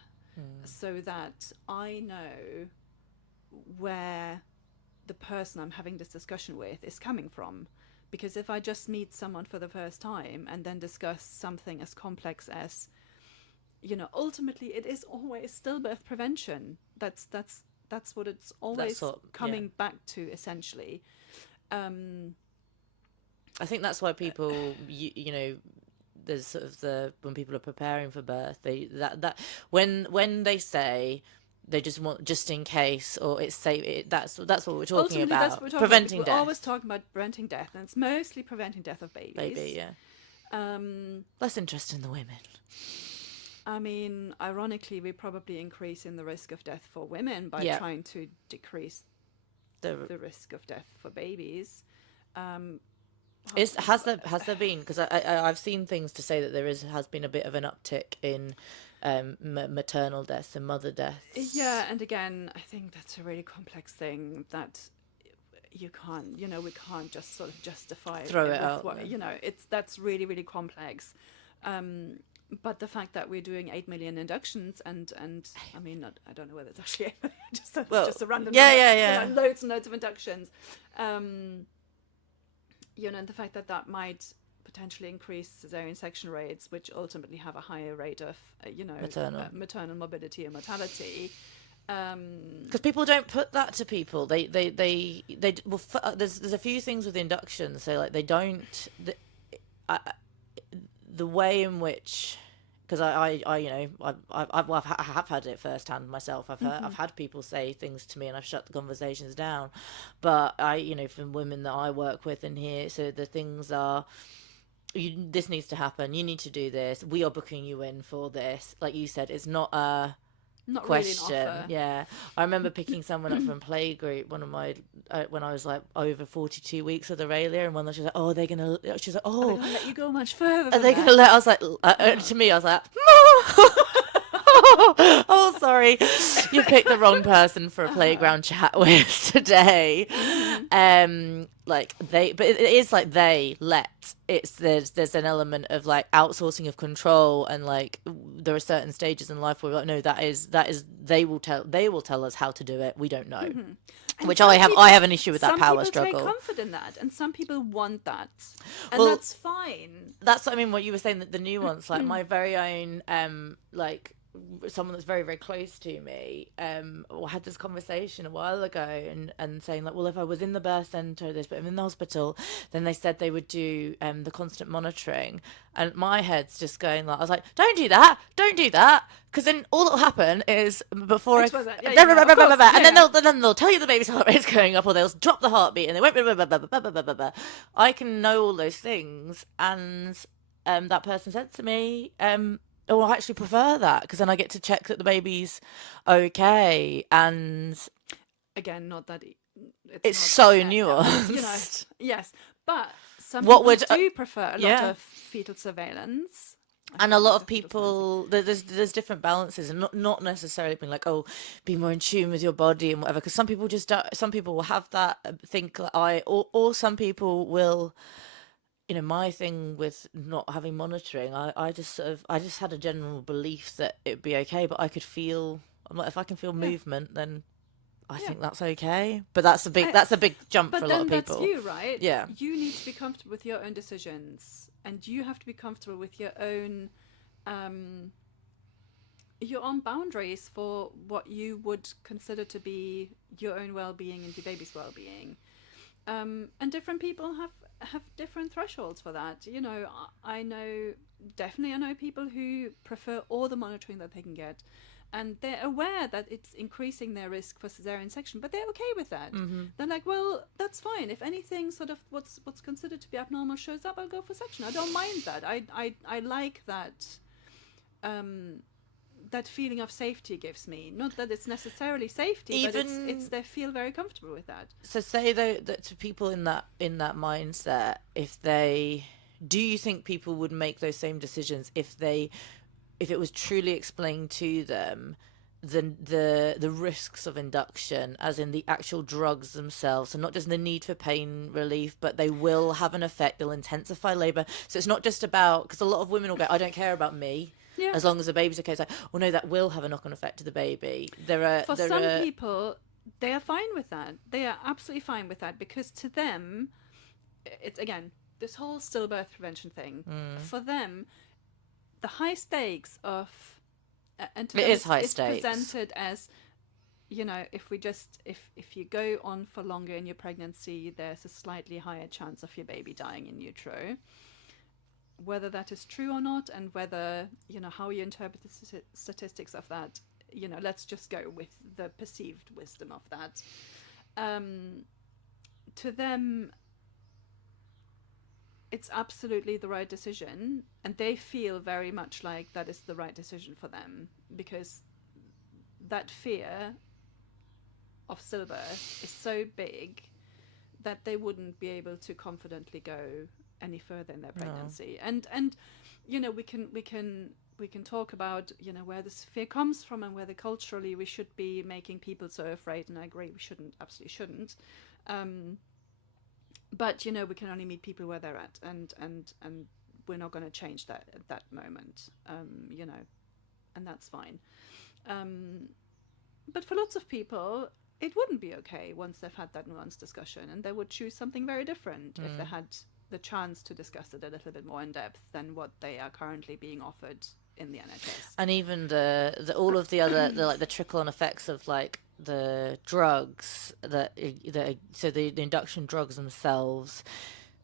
so that I know where the person I'm having this discussion with is coming from. Because if I just meet someone for the first time and then discuss something as complex as, ultimately it is always stillbirth prevention. That's what it's always coming back to, essentially. I think that's why people, there's sort of when people are preparing for birth, when they say they just want just in case, or it's safe, that's what we're talking Ultimately, about. that's what we're talking Preventing about. death. We're always talking about preventing death, and it's mostly preventing death of babies. Baby, yeah. Less interest in the women. I mean, ironically, we probably increase in the risk of death for women by trying to decrease the risk of death for babies. Has there been, because I've seen things to say that has been a bit of an uptick in maternal deaths and mother deaths. Yeah, and again, I think that's a really complex thing that you can't, we can't just sort of justify Throw it out. That's really, really complex. But the fact that we're doing 8 million inductions and I mean, I don't know whether it's actually 8 million, just a random number, yeah. Loads and loads of inductions. And the fact that might potentially increase cesarean section rates, which ultimately have a higher rate of, maternal morbidity and mortality. Because people don't put that to people. There's a few things with induction. So like they don't, the way in which, because I have had it firsthand myself. I've had people say things to me, and I've shut the conversations down. But from women that I work with and hear, so the things are, this needs to happen. You need to do this. We are booking you in for this. Like you said, it's not a question. Really an offer. Yeah, I remember picking someone up from playgroup, one of my when I was like over 42 weeks with Aurelia, and one that she's like, oh, she's like, oh, are they gonna let you go much further? Are they gonna let? I was like, to me, I was like, oh, sorry, you picked the wrong person for a playground chat with today. But it is like there's an element of like outsourcing of control, and like there are certain stages in life where we're like, no, that is they will tell us how to do it. We don't know. Which I have an issue with that power struggle. Some people take comfort in that, and some people want that, and that's fine. That's what I mean. What you were saying, that the nuance, like my very own, like someone that's very, very close to me, had this conversation a while ago, and saying like, well, if I was in the birth centre, but I'm in the hospital, then they said they would do the constant monitoring, and my head's just going like, I was like, don't do that, because then all that'll happen is before and then they'll tell you the baby's heart rate's going up, or they'll drop the heartbeat, and they won't. I can know all those things, and that person said to me, oh, I actually prefer that, because then I get to check that the baby's okay. And again, not that it's so nuanced. Yes, but some people do prefer a lot of fetal surveillance. And a lot of people, there's different balances, and not necessarily being like, oh, be more in tune with your body and whatever, because some people just don't, some people will have that, think like or some people will, my thing with not having monitoring, I just had a general belief that it'd be okay, but I could feel, I'm like, if I can feel movement, then I think that's okay. But that's a big jump for a lot of people. But then that's you, right? Yeah. You need to be comfortable with your own decisions, and you have to be comfortable with your own boundaries for what you would consider to be your own well-being and your baby's well-being. And different people have different thresholds for that. I know people who prefer all the monitoring that they can get, and they're aware that it's increasing their risk for cesarean section, but they're okay with that. They're like, well, that's fine. If anything sort of what's considered to be abnormal shows up, I'll go for section. I don't mind that. I like that. That feeling of safety gives me. Not that it's necessarily safety, but it's they feel very comfortable with that. So say though that to people in that mindset, do you think people would make those same decisions if it was truly explained to them the risks of induction, as in the actual drugs themselves, and not just the need for pain relief, but they will have an effect, they'll intensify labor. So it's not just about, because a lot of women will go, I don't care about me. Yeah. As long as the baby's okay. It's like, well, no, that will have a knock-on effect to the baby. For some people, they are fine with that. They are absolutely fine with that, because to them, it's, again, this whole stillbirth prevention thing. For them, the high stakes of... and it is high stakes. Presented as, you know, if you go on for longer in your pregnancy, there's a slightly higher chance of your baby dying in utero. Whether that is true or not, and whether, you know, how you interpret the statistics of that, you know, let's just go with the perceived wisdom of that. To them, it's absolutely the right decision, and they feel very much like that is the right decision for them, because that fear of stillbirth is so big that they wouldn't be able to confidently go any further in their pregnancy. No. And you know, we can talk about, you know, where this fear comes from, and whether culturally we should be making people so afraid, and I agree, we shouldn't, absolutely shouldn't. But you know, we can only meet people where they're at, and we're not going to change that at that moment. You know, and that's fine. But for lots of people, it wouldn't be okay once they've had that nuanced discussion, and they would choose something very different if they had the chance to discuss it a little bit more in depth than what they are currently being offered in the NHS. And even the all of the other the trickle-on effects of like the drugs so the induction drugs themselves,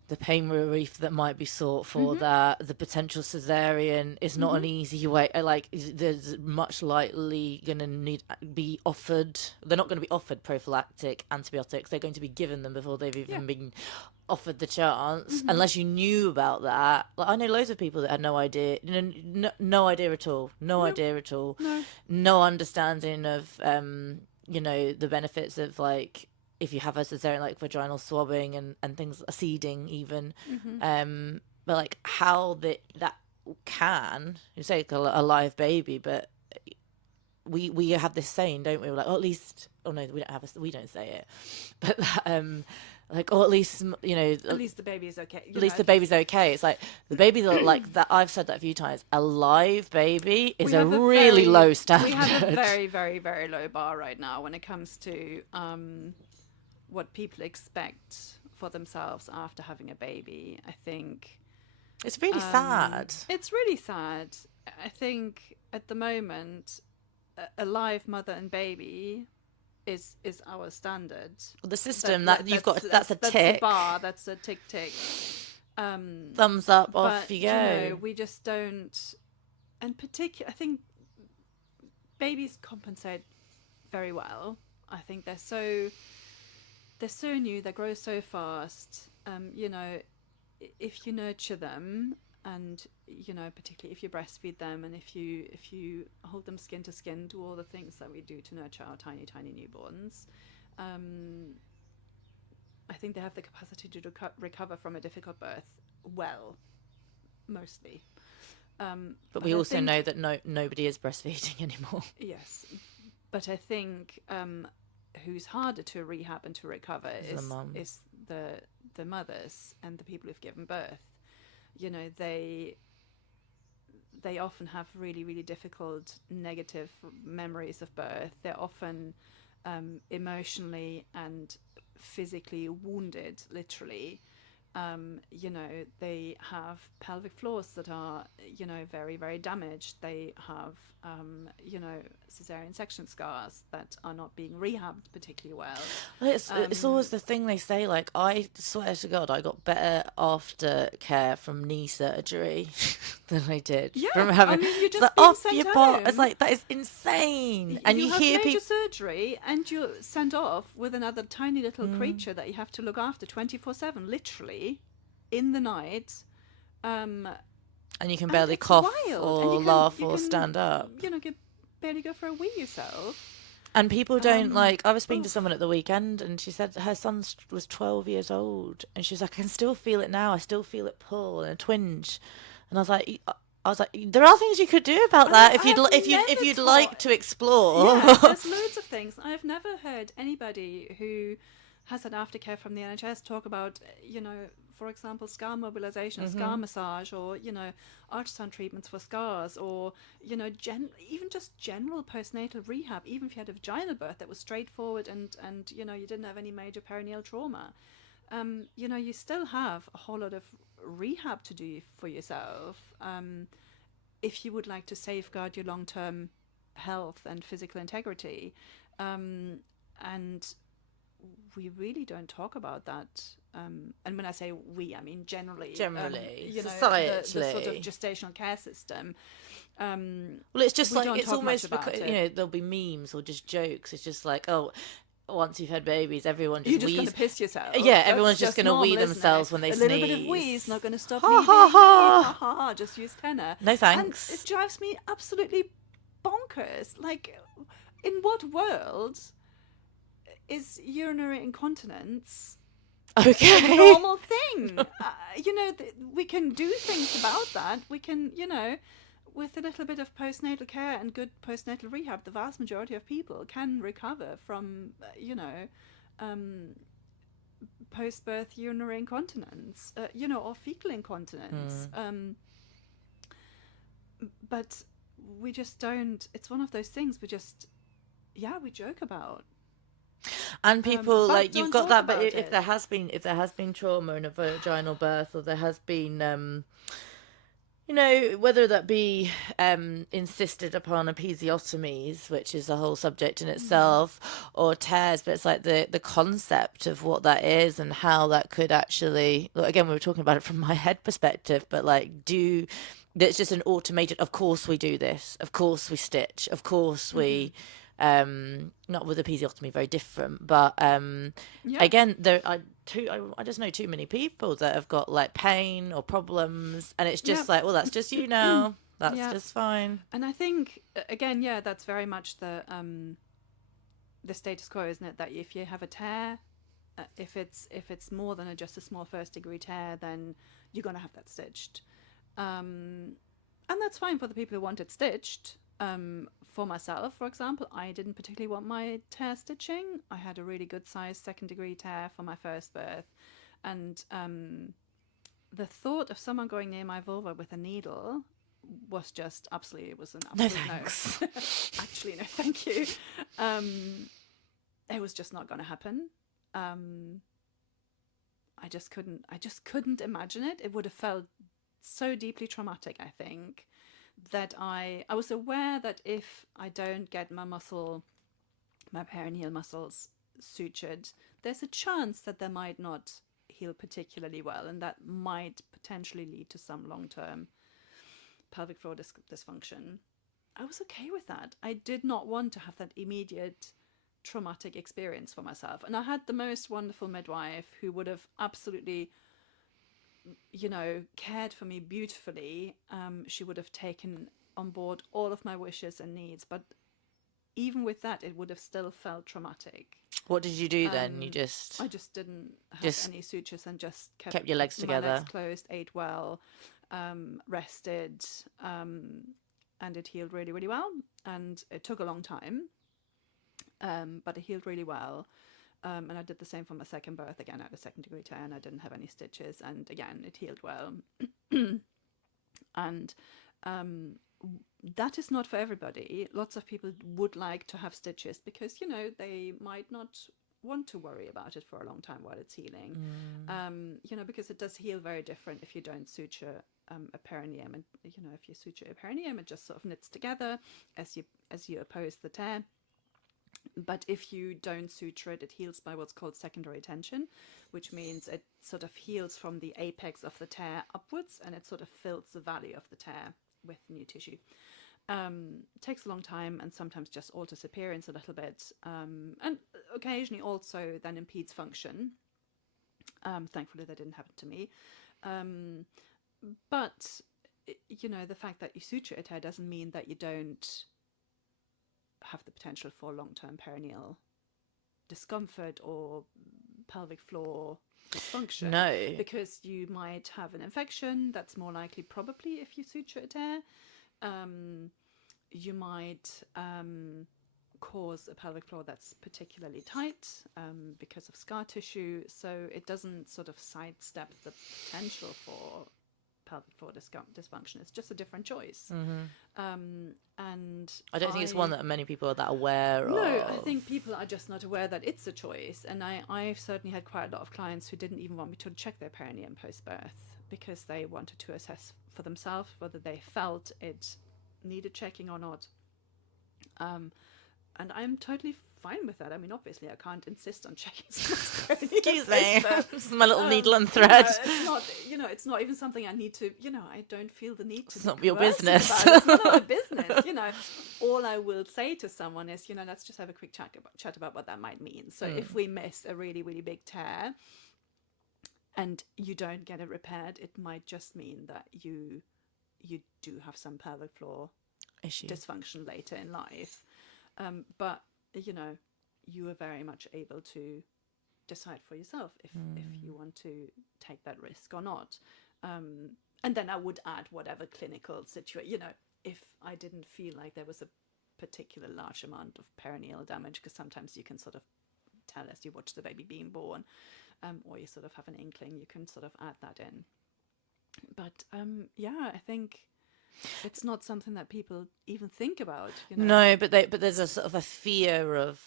the pain relief that might be sought for that, the potential cesarean is not an easy way. Like, there's much likely going to be offered. They're not going to be offered prophylactic antibiotics. They're going to be given them before they've even been offered the chance, unless you knew about that. Like, I know loads of people that had no idea, no idea at all, no understanding of, you know, the benefits of, like, if you have a cesarean, like vaginal swabbing and things, seeding even, but like how that can, you say a live baby, but we have this saying, don't we? We're like, oh, at least, oh no, we don't say it, but like, or at least, you know, at least the baby is okay. At least the baby's okay. It's like the baby that, like that. I've said that a few times. A live baby is a really low standard. We have a very, very, very low bar right now when it comes to what people expect for themselves after having a baby. I think it's really sad. It's really sad. I think at the moment, a live mother and baby is our standard. Well, the system that you've got, that's a tick. That's a bar. That's a tick. Thumbs up, off you go. You know, we just don't. And particularly, I think babies compensate very well. I think they're so new. They grow so fast. You know, if you nurture them, and you know, particularly if you breastfeed them, and if you hold them skin to skin, do all the things that we do to nurture our tiny newborns, I think they have the capacity to recover from a difficult birth well, mostly. But we also know that nobody is breastfeeding anymore. Yes, but I think who's harder to rehab and to recover is the mothers and the people who've given birth. You know, they often have really, really difficult negative memories of birth. They're often emotionally and physically wounded, literally. You know, they have pelvic floors that are, you know, very, very damaged. They have, you know, cesarean section scars that are not being rehabbed particularly well. Well, it's always the thing they say. Like, I swear to God, I got better aftercare from knee surgery than I did Yeah, from I having. mean, you're It's like just being off sent your butt. It's home. like that is insane. And You you have hear major people. surgery and you're sent off with another tiny little creature that you have to look after 24/7, literally, in the night. Um, And you can and barely it's cough wild. And or laugh you or can, stand up. you know, barely go for a wee yourself. And people don't like. I was speaking to Oof. someone at the weekend, and she said her son was 12 years old, and she was like, "I can still feel it now. I still feel it pull and a twinge." And I was like, there are things you could do about that if you'd I've if never you'd like taught. to explore. Yeah, there's loads of things. I've never heard anybody who has had aftercare from the NHS talk about, you know, for example, scar mobilization, or scar massage, or, you know, ultrasound treatments for scars, or, you know, even just general postnatal rehab, even if you had a vaginal birth that was straightforward and you know, you didn't have any major perineal trauma. You know, you still have a whole lot of rehab to do for yourself. If you would like to safeguard your long-term health and physical integrity. And we really don't talk about that. And when I say we, I mean generally, Generally, you know, societally. the sort of gestational care system. Well, it's just We like don't it's talk much almost about because, it. you know, there'll be memes or just jokes. It's just like, oh, once you've had babies, everyone You're just just going wheeze. to piss yourself. Yeah, That's everyone's just going to wee normal, isn't themselves it? when they A sneeze. little bit of wheeze not going to stop Ha me ha being me. Ha ha! ha ha. Just use tenor. No And thanks. it drives me absolutely bonkers. Like, in what world is urinary incontinence Okay. a normal thing? You know, we can do things about that. We can, you know, with a little bit of postnatal care and good postnatal rehab, the vast majority of people can recover from, you know, post-birth urinary incontinence, you know, or fecal incontinence. But we just don't. It's one of those things we just, yeah, we joke about. And people But like you've don't got talk that, but about if it. there has been trauma in a vaginal birth, or there has been you know, whether that be insisted upon episiotomies, which is a whole subject in itself, or tears, but it's like the concept of what that is and how that could actually, well, again, we were talking about it from my head perspective, but like that's just an automated, of course we do this, of course we stitch, of course we not with episiotomy, very different, but Yeah. again, I just know too many people that have got like pain or problems, and it's just Yep. like, well, that's just you now. That's Yeah. just fine. And I think again, yeah, that's very much the status quo, isn't it? That if you have a tear, if it's more than just a small first degree tear, then you're gonna have that stitched, and that's fine for the people who want it stitched. For myself, for example, I didn't particularly want my tear stitching. I had a really good sized second degree tear for my first birth, and the thought of someone going near my vulva with a needle was just absolutely, it was an absolute No thanks. no. Actually, no, thank you. It was just not going to happen. I just couldn't imagine it. It would have felt so deeply traumatic, I think, that I was aware that if I don't get my perineal muscles sutured, there's a chance that they might not heal particularly well, and that might potentially lead to some long-term pelvic floor dysfunction. I was okay with that. I did not want to have that immediate traumatic experience for myself. And I had the most wonderful midwife who would have absolutely, you know, cared for me beautifully. She would have taken on board all of my wishes and needs. But even with that, it would have still felt traumatic. What did you do then? You I just didn't have any sutures and just kept your legs together. My legs closed, ate well, rested, and it healed really, really well. And it took a long time, but it healed really well. And I did the same for my second birth. Again, I had a second degree tear and I didn't have any stitches. And again, it healed well. And that is not for everybody. Lots of people would like to have stitches because, you know, they might not want to worry about it for a long time while it's healing. Because it does heal very different if you don't suture a perineum, and if you suture a perineum, it just sort of knits together as you oppose the tear. But if you don't suture it, it heals by what's called secondary tension, which means it sort of heals from the apex of the tear upwards, and it sort of fills the valley of the tear with new tissue. Takes a long time, and sometimes just alters appearance a little bit, and occasionally also then impedes function. Thankfully that didn't happen to me. But the fact that you suture a tear doesn't mean that you don't have the potential for long-term perineal discomfort or pelvic floor dysfunction. No. Because you might have an infection. That's more likely probably if you suture a tear. You might cause a pelvic floor that's particularly tight because of scar tissue. So it doesn't sort of sidestep the potential for pelvic floor dysfunction. It's just a different choice. And I don't think it's one that many people are that aware of. No, I think people are just not aware that it's a choice. And I've certainly had quite a lot of clients who didn't even want me to check their perineum post-birth because they wanted to assess for themselves whether they felt it needed checking or not. And I'm totally fine with that. I mean, obviously, I can't insist on checking someone's perineum. Excuse me, this is my little needle and thread. It's not even something I need to. I don't feel the need to. It's not your business. It's not my business. All I will say to someone is, let's just have a quick chat about what that might mean. So if we miss a really, really big tear, and you don't get it repaired, it might just mean that you do have some pelvic floor issue dysfunction later in life. But you are very much able to decide for yourself if you want to take that risk or not. And then I would add whatever clinical situation, if I didn't feel like there was a particular large amount of perineal damage, because sometimes you can sort of tell as you watch the baby being born, or you sort of have an inkling, you can sort of add that in. But I think it's not something that people even think about. No, but there's a sort of a fear of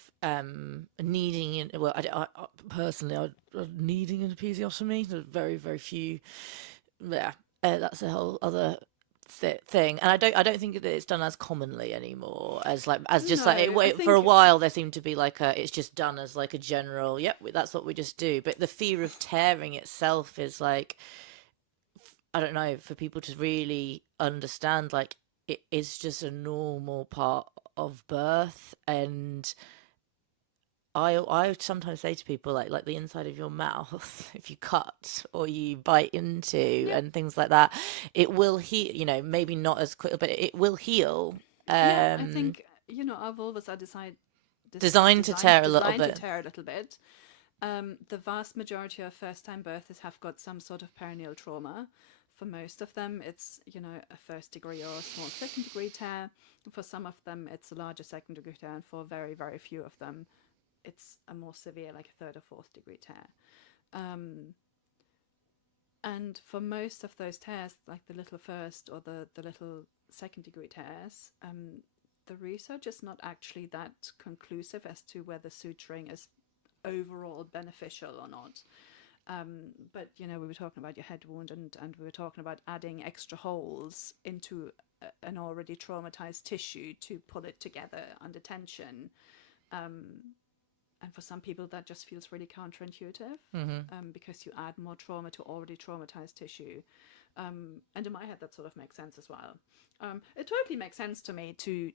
needing. Well, I personally, needing an episiotomy. There's very, very few. Yeah, that's a whole other thing, and I don't think that it's done as commonly anymore for a while there seemed to be like it's just done as like a general. Yep, that's what we just do. But the fear of tearing itself is like, I don't know, for people to really understand, like, it is just a normal part of birth. And I sometimes say to people, like the inside of your mouth, if you cut or you bite into and things like that, it will heal, maybe not as quick, but it will heal. I think, our vulvas are designed to tear a little bit. The vast majority of first-time birthers have got some sort of perineal trauma. For most of them, it's, a first degree or a small second degree tear. For some of them, it's a larger second degree tear. And for very, very few of them, it's a more severe, like a third or fourth degree tear. And for most of those tears, like the little first or the little second degree tears, the research is not actually that conclusive as to whether suturing is overall beneficial or not. But we were talking about your head wound, and we were talking about adding extra holes into an already traumatized tissue to pull it together under tension. And for some people that just feels really counterintuitive, because you add more trauma to already traumatized tissue. And in my head that sort of makes sense as well. It totally makes sense to me to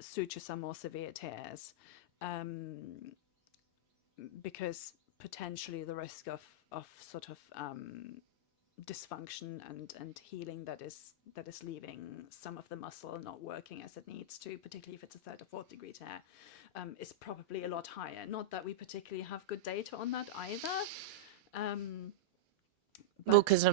suture some more severe tears, because potentially the risk of sort of dysfunction and healing that is leaving some of the muscle not working as it needs to, particularly if it's a third or fourth degree tear, is probably a lot higher. Not that we particularly have good data on that either. Well, because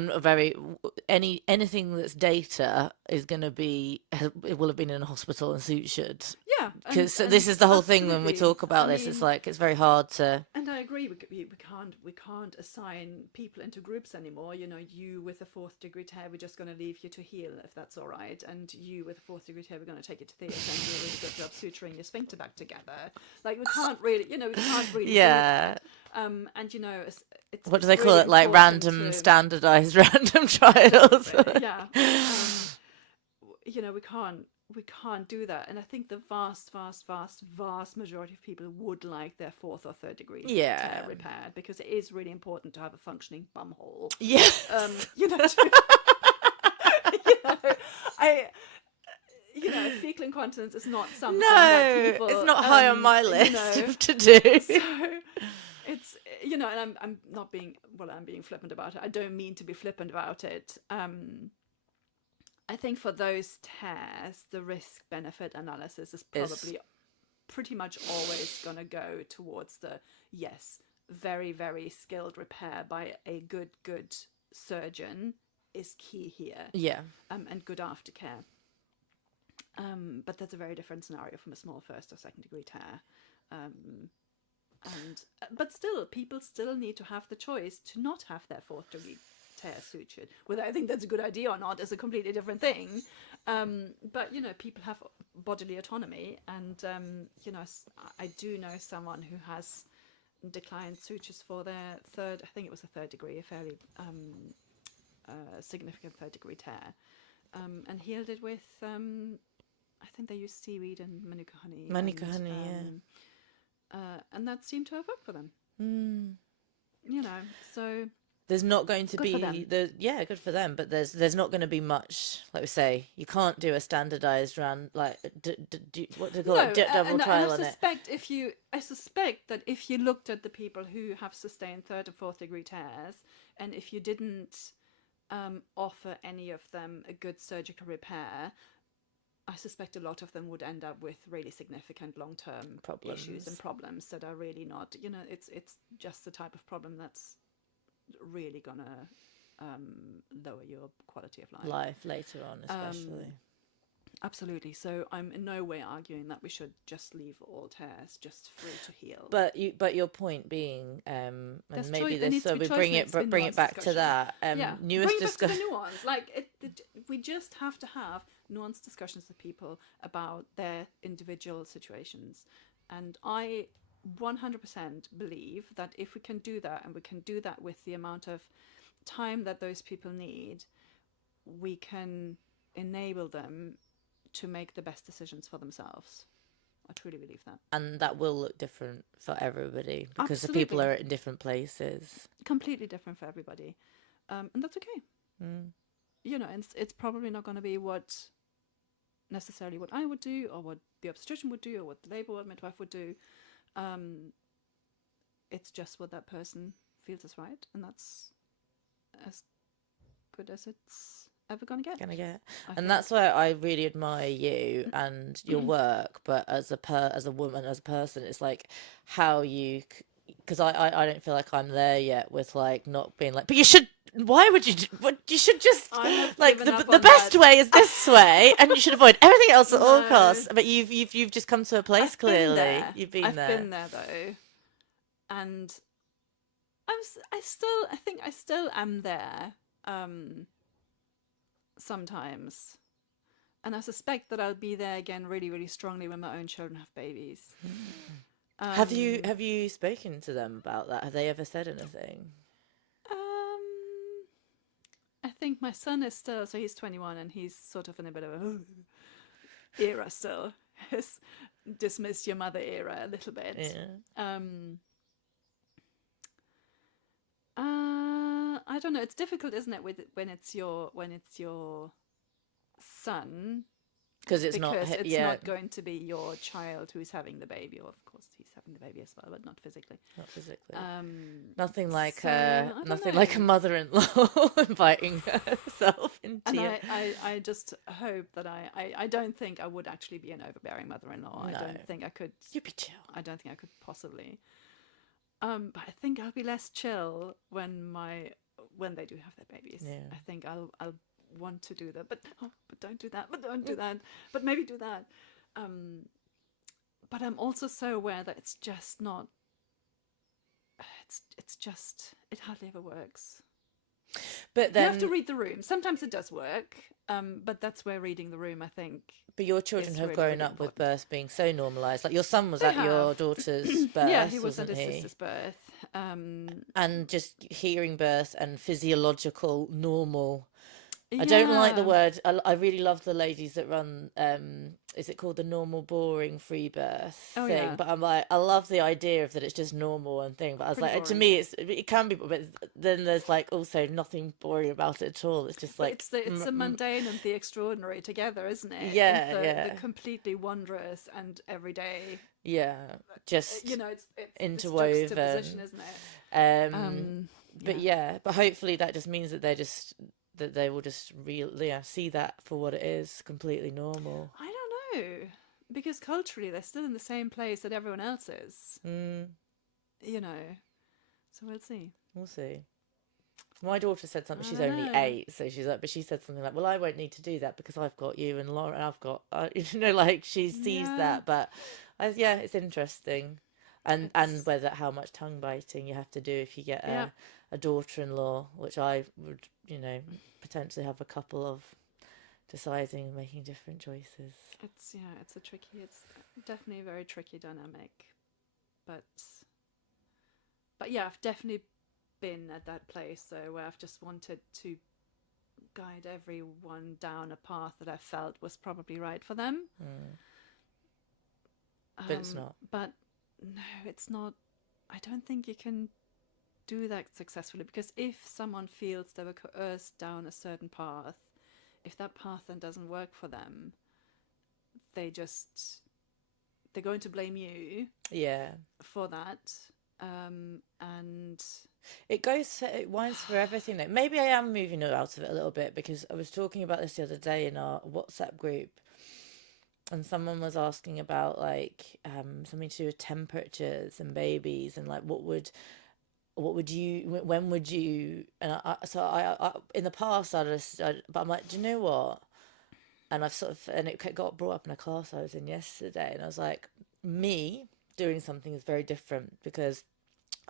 anything that's data is going to be, it will have been in a hospital and sutured. Yeah, because this is the whole thing when we absolutely. talk about this. It's like it's very hard to. And I agree. We can't assign people into groups anymore. You know, you with a 4th degree tear, we're just going to leave you to heal if that's all right. And you with a 4th degree tear, we're going to take you to theatre and do a really good job suturing your sphincter back together. Like we can't really, we can't really do that. And What do they it's call really it? Like important random, to, standardized random trials. yeah. We can't do that. And I think the vast majority of people would like their 4th or 3rd degree tear repaired, because it is really important to have a functioning bum hole. Yes. Fecal incontinence is not something that people, it's not high on my list to do. So it's, and I'm not being, I'm being flippant about it. I don't mean to be flippant about it. I think for those tears, the risk-benefit analysis is probably pretty much always going to go towards the, yes, very, very skilled repair by a good surgeon is key here. Yeah. And good aftercare. But that's a very different scenario from a small 1st or 2nd degree tear. But still, people still need to have the choice to not have their 4th degree tear sutured. Whether I think that's a good idea or not is a completely different thing. But people have bodily autonomy, and I do know someone who has declined sutures for their 3rd, I think it was a 3rd degree, a fairly significant 3rd degree tear, and healed it with I think they use seaweed and manuka honey. And that seemed to have worked for them. So there's not going to be good for them, but there's not going to be much, like we say, you can't do a standardized round, like what do you call it, double trial on it. I suspect that if you looked at the people who have sustained 3rd or 4th degree tears, and if you didn't offer any of them a good surgical repair, I suspect a lot of them would end up with really significant long-term issues and problems that are really not, it's just the type of problem that's really gonna lower your quality of life later on, especially. Absolutely. So I'm in no way arguing that we should just leave all tears just free to heal. But your point being, and maybe this, so we bring it back discussion. To that. Newest discussion. Nuance. Like we just have to have nuanced discussions with people about their individual situations, and I 100% believe that if we can do that, and we can do that with the amount of time that those people need, we can enable them to make the best decisions for themselves. I truly believe that. And that will look different for everybody, because the people are in different places. Completely different for everybody. And that's okay. And it's probably not going to be necessarily what I would do, or what the obstetrician would do, or what the labour ward midwife would do. It's just what that person feels is right, and that's as good as it's ever gonna get. And that's why I really admire you and your work. But as a woman, as a person, it's like how you, because I don't feel like I'm there yet with like not being like, but you should. Why would you? You should just like the best way is this way, and you should avoid everything else at all costs. But you've just come to a place. Clearly, you've been there. I've been there though, and I think I still am there. Sometimes, and I suspect that I'll be there again really, really strongly when my own children have babies. Have you spoken to them about that? Have they ever said anything? I think my son is still, so he's 21, and he's sort of in a bit of a era still. His dismiss your mother era a little bit. Yeah. I don't know. It's difficult, isn't it, when it's your son, because it's not going to be your child who's having the baby. Or of course he's having the baby as well, but not physically. Nothing like like a mother-in-law inviting herself into. And I just hope that I don't think I would actually be an overbearing mother-in-law. No. I don't think I could. You'd be chill. I don't think I could possibly. But I think I'll be less chill when they do have their babies. Yeah. I think I'll want to do that, but don't do that, but don't do that, but maybe do that. but I'm also so aware that it's just not. It's just it hardly ever works. But You have to then, read the room. Sometimes it does work, but that's where reading the room, I think, but your children is have really, grown really up with important. birth being so normalized. Like your son was They at have. your daughter's Yeah, he birth, was at wasn't his he? sister's birth. And just hearing birth and physiological normal. I don't like the Yeah. word. I really love the ladies that run. Is it called the normal, boring free birth Oh thing? yeah. But I'm like, I love the idea of that it's just normal and thing. But I was Pretty like, to boring. me, it can be, but then there's like also nothing boring about it at all. It's just But like, it's the mundane and the extraordinary together, isn't it? And yeah, the yeah, completely wondrous and everyday. yeah, just It's this juxtaposition, interwoven. isn't it? Um, Um, but yeah. yeah, but hopefully that just means that that they will just yeah, see that for what it is, completely normal. I don't know because culturally they're still in the same place that everyone else is. Mm, You know. So we'll see. we'll see. My daughter said something. I She's don't only know. 8, so she's like, but she said something like, "Well, I won't need to do that because I've got you and Laura. I've got, like she sees Yeah. that." But yeah, it's interesting, and It's whether how much tongue biting you have to do if you get yeah. a daughter-in-law, which I would, potentially have a couple of deciding and making different choices. It's yeah. It's definitely a very tricky dynamic, but yeah, I've definitely been at that place though where I've just wanted to guide everyone down a path that I felt was probably right for them. Mm. But it's not. But no, it's not. I don't think you can do that successfully because if someone feels they were coerced down a certain path, if that path then doesn't work for them, they just they're going to blame you Yeah. for that. And It winds for everything though. Maybe I am moving out of it a little bit because I was talking about this the other day in our WhatsApp group, and someone was asking about like something to do with temperatures and babies and like what would you when would you and I in the past but I'm like, do you know what? And I've sort of and it got brought up in a class I was in yesterday, and I was like, me doing something is very different because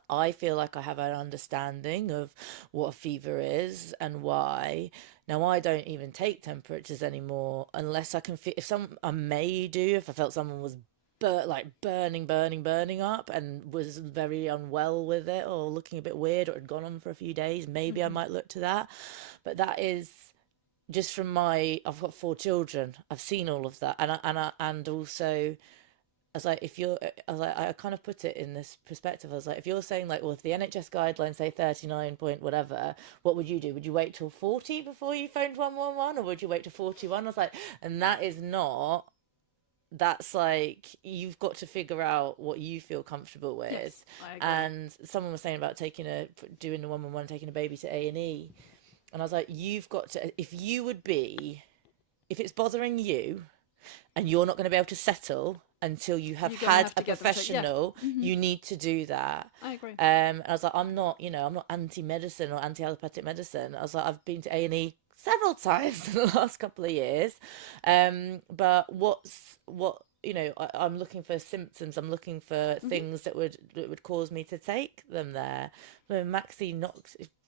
I feel like I have an understanding of what a fever is and why. Now I don't even take temperatures anymore unless I can feel if some I may do if I felt someone was burning up and was very unwell with it or looking a bit weird or had gone on for a few days, maybe I mm-hmm. might look to that. But that is just from I've got 4 children. I've seen all of that, and also I was like, if you're, I was like, I kind of put it in this perspective. I was like, if you're saying like, well, if the NHS guidelines say 39 point whatever, what would you do? Would you wait till 40 before you phoned 111, or would you wait till 41? I was like, and that is not. That's like you've got to figure out what you feel comfortable with. Yes, I agree. And someone was saying about doing the 111, taking a baby to A&E, and I was like, you've got to if it's bothering you and you're not going to be able to settle until you have You're gonna had have a to get them checked. Yeah, professional, you need to do that. I agree. And I was like, I'm not anti-medicine or anti-allopathic medicine. I was like, I've been to A&E several times in the last couple of years. But I'm looking for symptoms. I'm looking for Mm-hmm. things that would cause me to take them there. When Maxie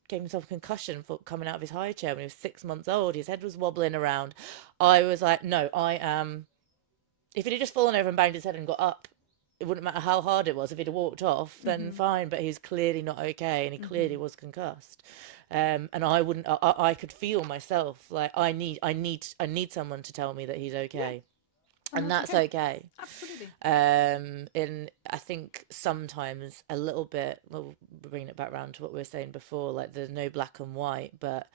gave himself a concussion for coming out of his high chair when he was 6 months old. His head was wobbling around. I was like, no, I am. If it had just fallen over and banged his head and got up, it wouldn't matter how hard it was. If he'd have walked off, then Mm-hmm. fine. But he's clearly not okay, and he clearly Mm-hmm. was concussed. And I wouldn't. I could feel myself like I need someone to tell me that he's Yeah, okay, and and that's that's okay. okay. Absolutely. In I think sometimes a little bit. Well, bringing it back around to what we were saying before, like there's no black and white, but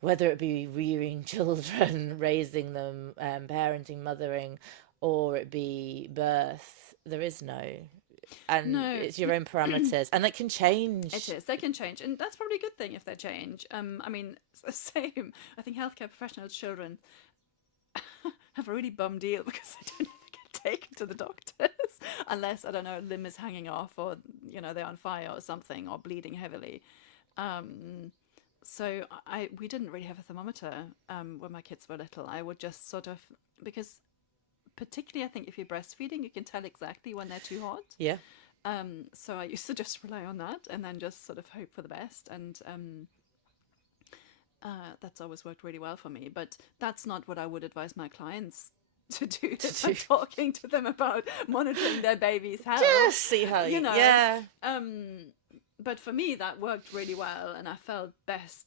whether it be rearing children, raising them, parenting, mothering, or it be birth, there is no. And No, it's your own parameters, and it can it change. is. They can change, and that's probably a good thing if they change. I mean, same. I think healthcare professionals' children have a really bum deal because they don't ever get taken to the doctors unless I don't know, a limb is hanging off or they're on fire or something or bleeding heavily. So we didn't really have a thermometer when my kids were little. I would just sort of because particularly I think if you're breastfeeding, you can tell exactly when they're too hot. Yeah. So I used to just rely on that and then just sort of hope for the best. And that's always worked really well for me. But that's not what I would advise my clients to do if I'm talking to them about monitoring their baby's health. Just see how you know. Yeah. But for me, that worked really well, and I felt best,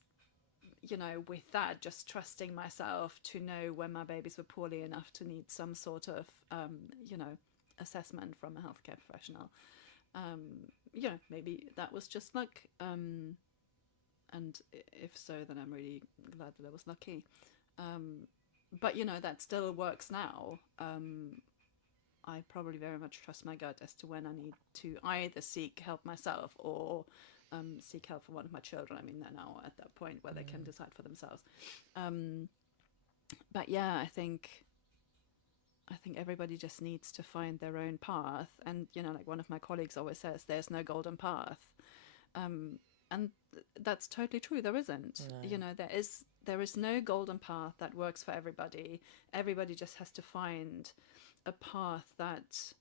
with that, just trusting myself to know when my babies were poorly enough to need some sort of, assessment from a healthcare professional. Maybe that was just luck. And if so, then I'm really glad that I was lucky. But that still works now. I probably very much trust my gut as to when I need to either seek help myself or seek help for one of my children. I mean, they're now at that point where they can decide for themselves. But yeah, I think everybody just needs to find their own path. And like one of my colleagues always says, there's no golden path. And that's totally true. There isn't. No. There is no golden path that works for everybody. Everybody just has to find a path that,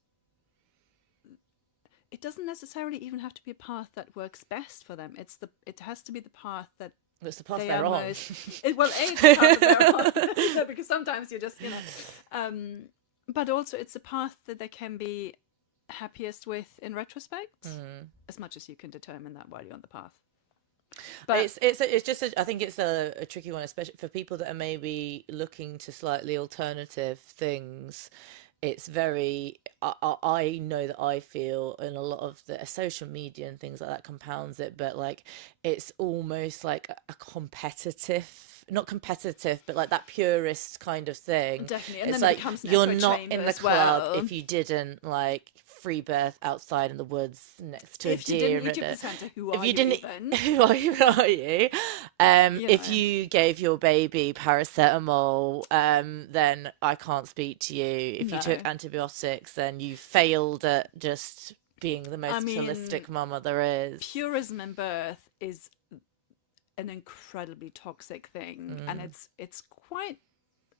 it doesn't necessarily even have to be a path that works best for them. It has to be the path that It's the path they they're are on. it's the path that they're on. Because sometimes you're just but also it's a path that they can be happiest with in retrospect, as much as you can determine that while you're on the path. But it's just I think it's a tricky one, especially for people that are maybe looking to slightly alternative things. It's very I know that I feel, and a lot of the social media and things like that compounds it, but like it's almost like a competitive, not competitive, but like that purist kind of thing. Definitely. And it's then it like becomes an you're echo not chamber in the as club well. if you didn't like free birth outside in the woods next to If a you deer. didn't eat your placenta, who If are you you didn't, even? who are you? If know. you gave your baby paracetamol, then I can't speak to you. If you took No. antibiotics, then you failed at just being the most holistic mama there is. Purism in birth is an incredibly toxic thing, and it's quite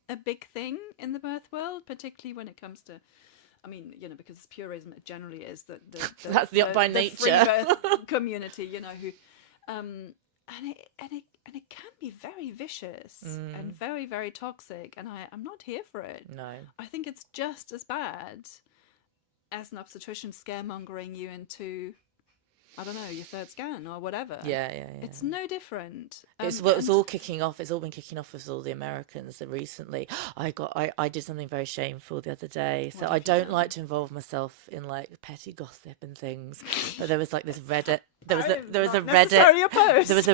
a big thing in the birth world, particularly when it comes to, I mean, because purism generally is the That's the by the nature free birth community, who, and it can be very vicious and very, very toxic, and I'm not here for it. No, I think it's just as bad as an obstetrician scaremongering you into, I don't know, your third scan or whatever. Yeah. It's no different. It's all kicking off. It's all been kicking off with all the Americans recently. I did something very shameful the other day. So I don't like to involve myself in like petty gossip and things. But there was like this Reddit. There was a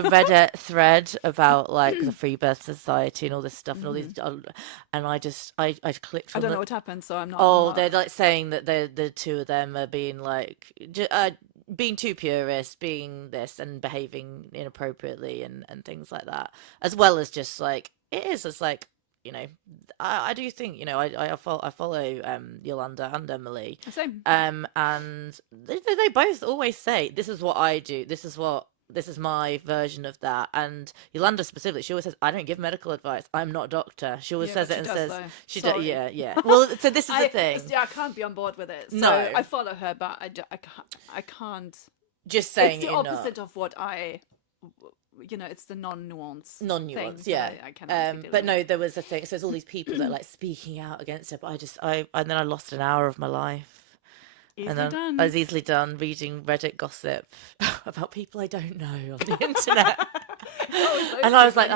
Reddit thread about like the Free Birth Society and all this stuff and all these. And I clicked. I don't know what happened, so I'm not. Oh, they're like saying that the two of them are being like. Being too purist, being this and behaving inappropriately and things like that, as well as just like it's like I do think I follow Yolanda and Emily, Same. and they both always say this is what I do, this is my version of that. And Yolanda specifically, she always says, I don't give medical advice, I'm not a doctor. She always says it and says though. She does. Yeah. Well, so this is the thing. I can't be on board with it. So no, I follow her, but I can't. Just saying it's the opposite of what I. It's the non-nuance. Yeah. I cannot but no, there was a thing. So there's all these people that are like speaking out against it. But and then I lost an hour of my life. I was easily done reading Reddit gossip about people I don't know on the internet. And I was like,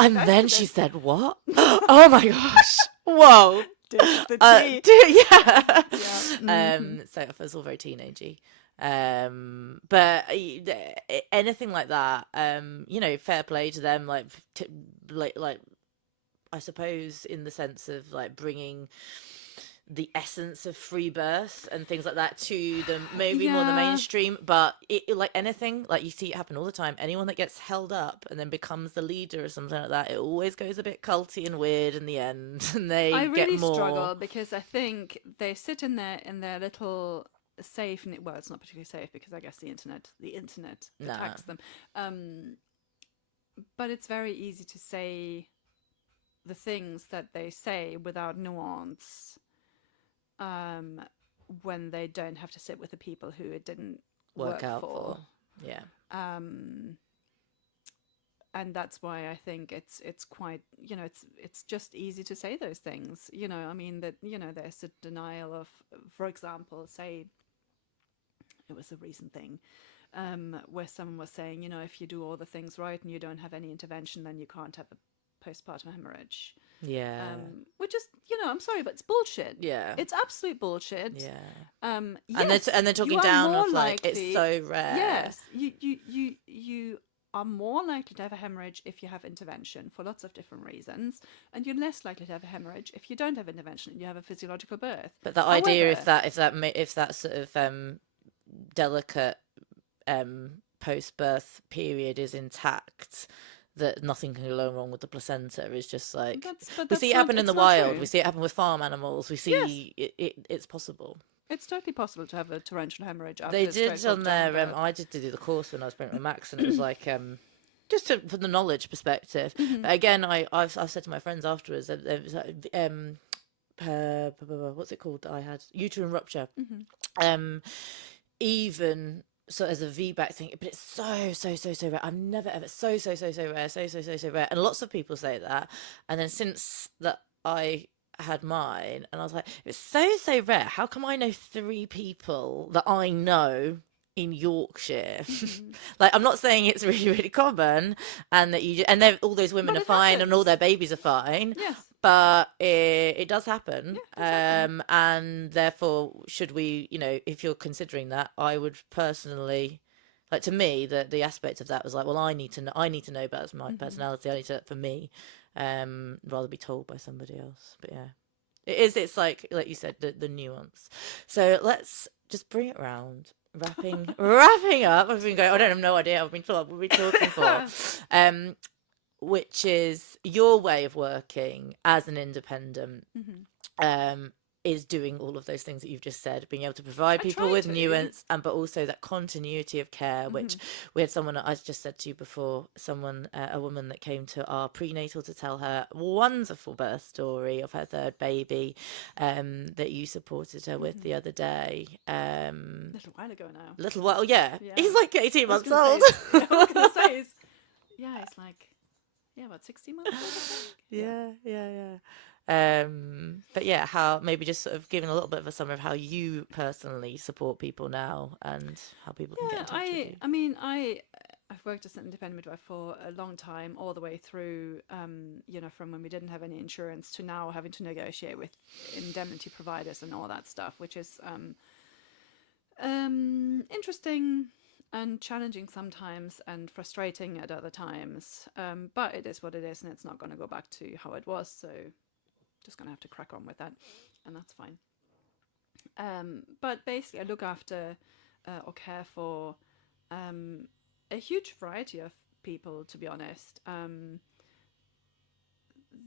and then she said, what? Oh my gosh. Whoa. Yeah. So it was all very teenagey. But anything like that, fair play to them, like I suppose in the sense of like bringing the essence of free birth and things like that to the maybe more the mainstream. But it like anything, like you see it happen all the time, anyone that gets held up and then becomes the leader or something like that, it always goes a bit culty and weird in the end, and I really struggle because I think they sit in their little safe, and well, it's not particularly safe because I guess the internet attacks them, but it's very easy to say the things that they say without nuance, when they don't have to sit with the people who it didn't Work work out for. Yeah. And that's why I think it's quite, it's just easy to say those things. I mean, that, there's a denial of, for example, say it was a recent thing, where someone was saying, if you do all the things right and you don't have any intervention, then you can't have a postpartum hemorrhage. Yeah. Which is, I'm sorry, but it's bullshit. Yeah. It's absolute bullshit. Yeah. Yes, and they're talking you are down more of like, likely, it's so rare. Yes, you are more likely to have a hemorrhage if you have intervention for lots of different reasons, and you're less likely to have a hemorrhage if you don't have intervention and you have a physiological birth. But the idea, if that sort of delicate post-birth period is intact, that nothing can go wrong with the placenta is just like, we see it happen in the wild. We see it happen with farm animals. We see it's possible. It's totally possible to have a torrential hemorrhage after They did on their birth. I did do the course when I was pregnant with Max, and it was like just from the knowledge perspective. But again, I've said to my friends afterwards that there was what's it called that I had, uterine rupture. Even so as a VBAC thing, but it's so rare. I've never ever so rare, and lots of people say that. And then since that I had mine, and I was like, it's so rare. How come I know 3 people that I know in Yorkshire? Like, I'm not saying it's really common, and that all those women are fine, happens. and all their babies are fine. Yes. But it does happen. Yeah, and therefore, should we, if you're considering that, I would personally, like, to me, the aspect of that was like, well, I need to know about my personality. I need to, for me, rather be told by somebody else. But yeah, it's like you said, the nuance. So let's just bring it round. Wrapping up. I've been going, I don't have no idea what we've been talking for. Which is your way of working as an independent, is doing all of those things that you've just said, being able to provide people with nuance, but also that continuity of care, which we had someone, I just said to you before, a woman that came to our prenatal to tell her wonderful birth story of her 3rd baby, that you supported her with the other day. A little while ago now. Little while, yeah. He's like 18 months old. I was going to say, it's like, about 60 months old, I think. Yeah. But yeah, how maybe just sort of giving a little bit of a summary of how you personally support people now and how people can get in touch with you. I mean, I've worked as an independent midwife for a long time, all the way through, from when we didn't have any insurance to now having to negotiate with indemnity providers and all that stuff, which is interesting and challenging sometimes and frustrating at other times, but it is what it is, and it's not going to go back to how it was, so just going to have to crack on with that, and that's fine. But basically I look after or care for a huge variety of people, to be honest.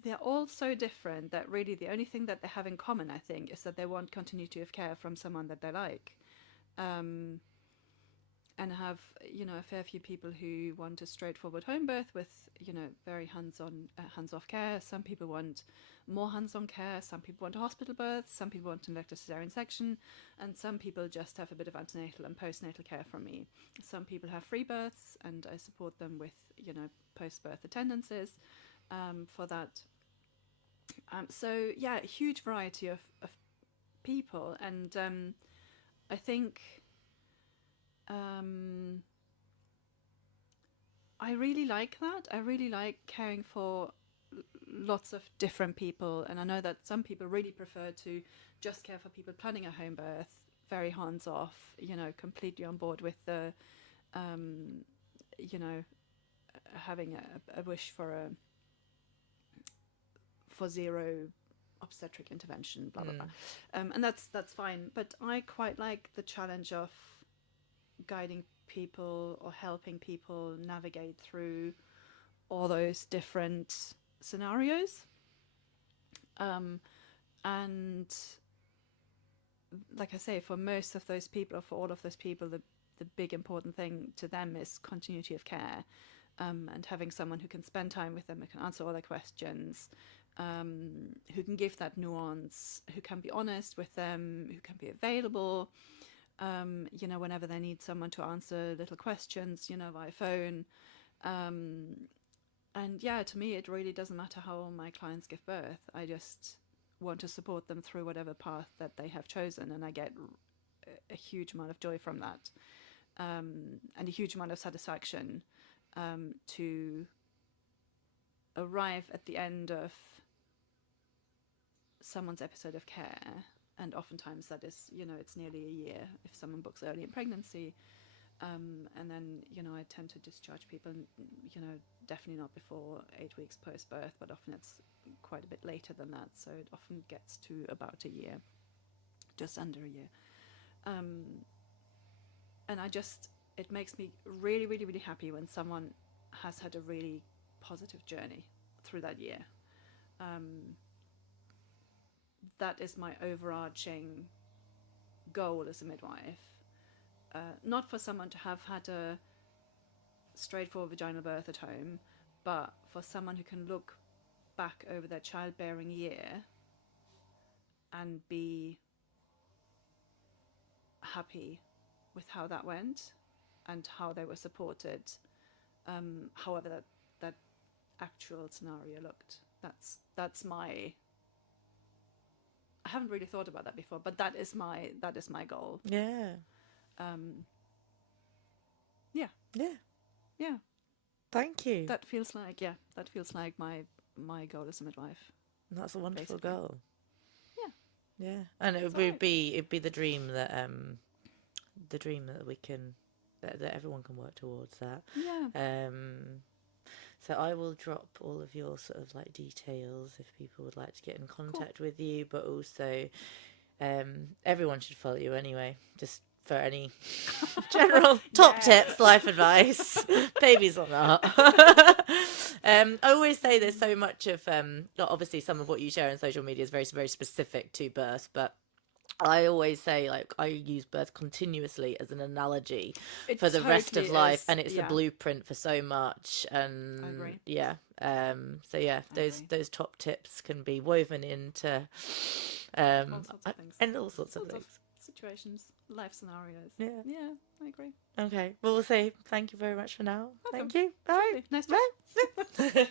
They're all so different that really the only thing that they have in common, I think, is that they want continuity of care from someone that they like. And have, a fair few people who want a straightforward home birth with, very hands-on, hands-off care. Some people want more hands-on care. Some people want a hospital birth. Some people want an elective cesarean section. And some people just have a bit of antenatal and postnatal care from me. Some people have free births, and I support them with, post-birth attendances for that. So, yeah, a huge variety of people. And I think... I really like that. I really like caring for lots of different people, and I know that some people really prefer to just care for people planning a home birth, very hands off, completely on board with the, having a wish for zero obstetric intervention, blah blah blah, and that's fine. But I quite like the challenge of guiding people or helping people navigate through all those different scenarios, and like I say, for most of those people, or for all of those people, the big important thing to them is continuity of care, and having someone who can spend time with them, who can answer all their questions, who can give that nuance, who can be honest with them, who can be available, you know, whenever they need someone to answer little questions, you know, via phone. And yeah, to me, it really doesn't matter how my clients give birth. I just want to support them through whatever path that they have chosen, and I get a huge amount of joy from that, and a huge amount of satisfaction to arrive at the end of someone's episode of care. And oftentimes that is, you know, it's nearly a year if someone books early in pregnancy. And then, you know, I tend to discharge people, you know, definitely not before 8 weeks post-birth, but often it's quite a bit later than that. So it often gets to about a year, just under a year. And it makes me really, really, really happy when someone has had a really positive journey through that year. That is my overarching goal as a midwife. Not for someone to have had a straightforward vaginal birth at home, but for someone who can look back over their childbearing year and be happy with how that went and how they were supported, however that actual scenario looked. That's my... I haven't really thought about that before, but that is my goal. Yeah. Yeah. Yeah. Yeah. Thank you. That feels like my goal as a midwife. That's a wonderful basically. goal. Yeah. Yeah. And That's it'd be the dream that we can that everyone can work towards that. Yeah. So I will drop all of your sort of like details if people would like to get in contact with you, but also everyone should follow you anyway, just for any general top tips, life advice, babies or not. I always say there's so much of obviously some of what you share on social media is very, very specific to birth, but I always say, like, I use birth continuously as an analogy for the rest of life, and it's a blueprint for so much. And I agree. yeah, so yeah, those top tips can be woven into all sorts of things. and all sorts of things. Situations, life scenarios. Yeah, I agree. Okay, well, we'll say thank you very much for now. Welcome. Thank you. Bye. Nice to